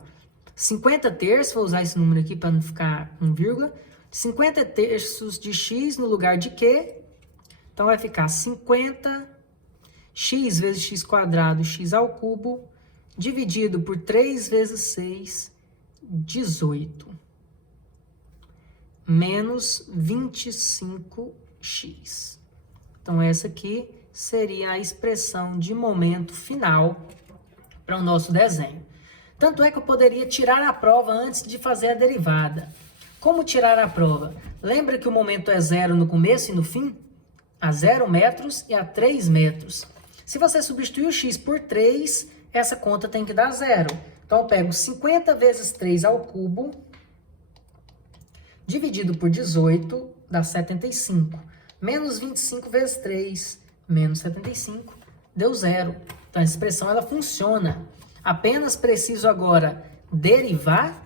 50 terços, vou usar esse número aqui para não ficar com vírgula, 50 terços de x no lugar de Q, então vai ficar 50 x vezes x quadrado, x ao cubo, dividido por 3 vezes 6, 18, menos 25x. Então, essa aqui seria a expressão de momento final para o nosso desenho. Tanto é que eu poderia tirar a prova antes de fazer a derivada. Como tirar a prova? Lembra que o momento é zero no começo e no fim? A 0 metros e a 3 metros. Se você substituir o x por 3, essa conta tem que dar zero. Então, eu pego 50 vezes 3 ao cubo, dividido por 18, dá 75. Menos 25 vezes 3, menos 75, deu zero. Então, essa expressão ela funciona. Apenas preciso agora derivar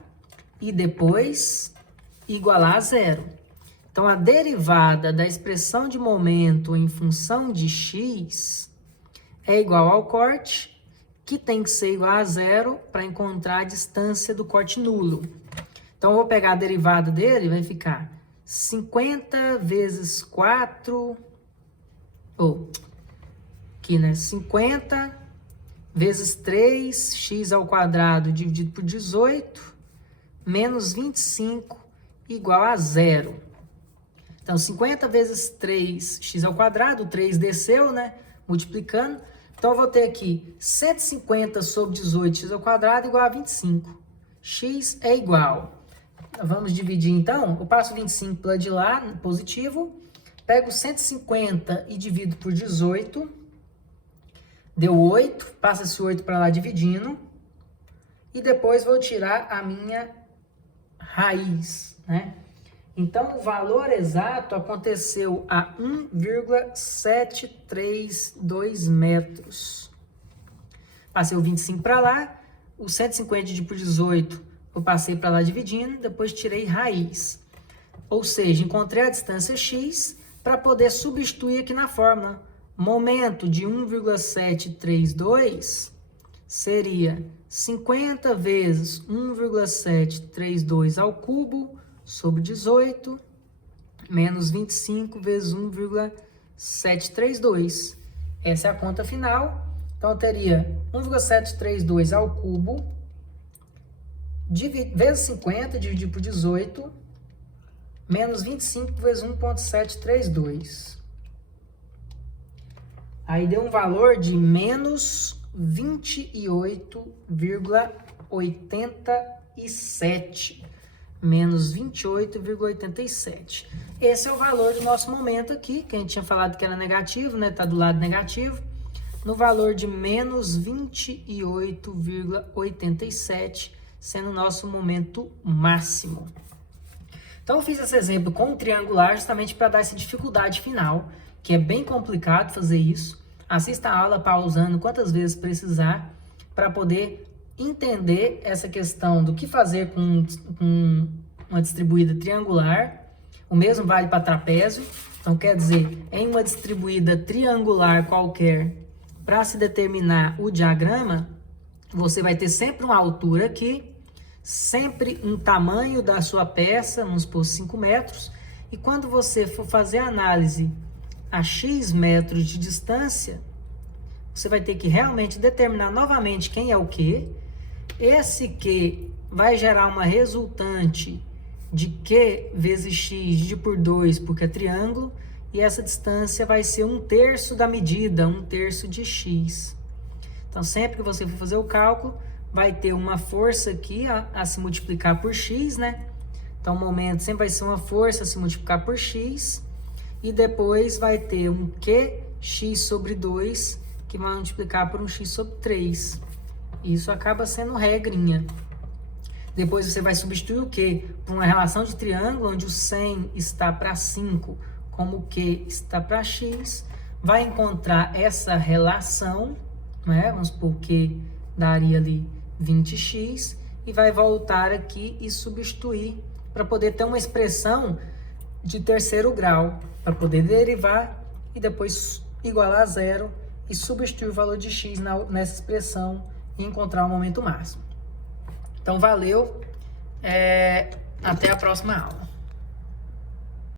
e depois igualar a zero. Então, a derivada da expressão de momento em função de x é igual ao corte, que tem que ser igual a zero para encontrar a distância do corte nulo. Então, eu vou pegar a derivada dele, vai ficar 50 vezes 4, aqui, né? 50 vezes 3, x ao quadrado dividido por 18, menos 25, igual a zero. Então, 50 vezes 3, x ao quadrado, o 3 desceu, né? Multiplicando. Então, eu vou ter aqui 150 sobre 18, x ao quadrado, igual a 25. X é igual. Vamos dividir, então. Eu passo 25 para de lá, positivo. Pego 150 e divido por 18. Deu 8. Passa esse 8 para lá dividindo. E depois vou tirar a minha raiz, né? Então, o valor exato aconteceu a 1,732 metros. Passei o 25 para lá, o 150 dividido por 18, eu passei para lá dividindo, depois tirei raiz. Ou seja, encontrei a distância x para poder substituir aqui na fórmula. Momento de 1,732 seria 50 vezes 1,732 ao cubo, sobre 18, menos 25 vezes 1,732. Essa é a conta final. Então, eu teria 1,732 ao cubo, vezes 50, dividido por 18, menos 25 vezes 1,732. Aí deu um valor de menos 28,87. Menos 28,87. Esse é o valor do nosso momento aqui, que a gente tinha falado que era negativo, né? Tá do lado negativo. No valor de menos 28,87, sendo o nosso momento máximo. Então, eu fiz esse exemplo com um triangular justamente para dar essa dificuldade final, que é bem complicado fazer isso. Assista a aula pausando quantas vezes precisar para poder entender essa questão do que fazer com uma distribuída triangular. O mesmo vale para trapézio. Então, quer dizer, em uma distribuída triangular qualquer, para se determinar o diagrama, você vai ter sempre uma altura aqui, sempre um tamanho da sua peça, vamos supor 5 metros, e quando você for fazer a análise a x metros de distância, você vai ter que realmente determinar novamente quem é o quê. Esse Q vai gerar uma resultante de Q vezes X dividido por 2, porque é triângulo, e essa distância vai ser 1/3 da medida, 1/3 de X. Então, sempre que você for fazer o cálculo, vai ter uma força aqui a se multiplicar por X, né? Então, o momento sempre vai ser uma força a se multiplicar por X, e depois vai ter um QX sobre 2, que vai multiplicar por um X sobre 3. Isso acaba sendo regrinha. Depois você vai substituir o Q por uma relação de triângulo, onde o 100 está para 5, como o Q está para X. Vai encontrar essa relação, né? Vamos supor que daria ali 20x, e vai voltar aqui e substituir para poder ter uma expressão de terceiro grau, para poder derivar e depois igualar a zero e substituir o valor de x nessa expressão e encontrar o momento máximo. Então, valeu. Até a próxima aula.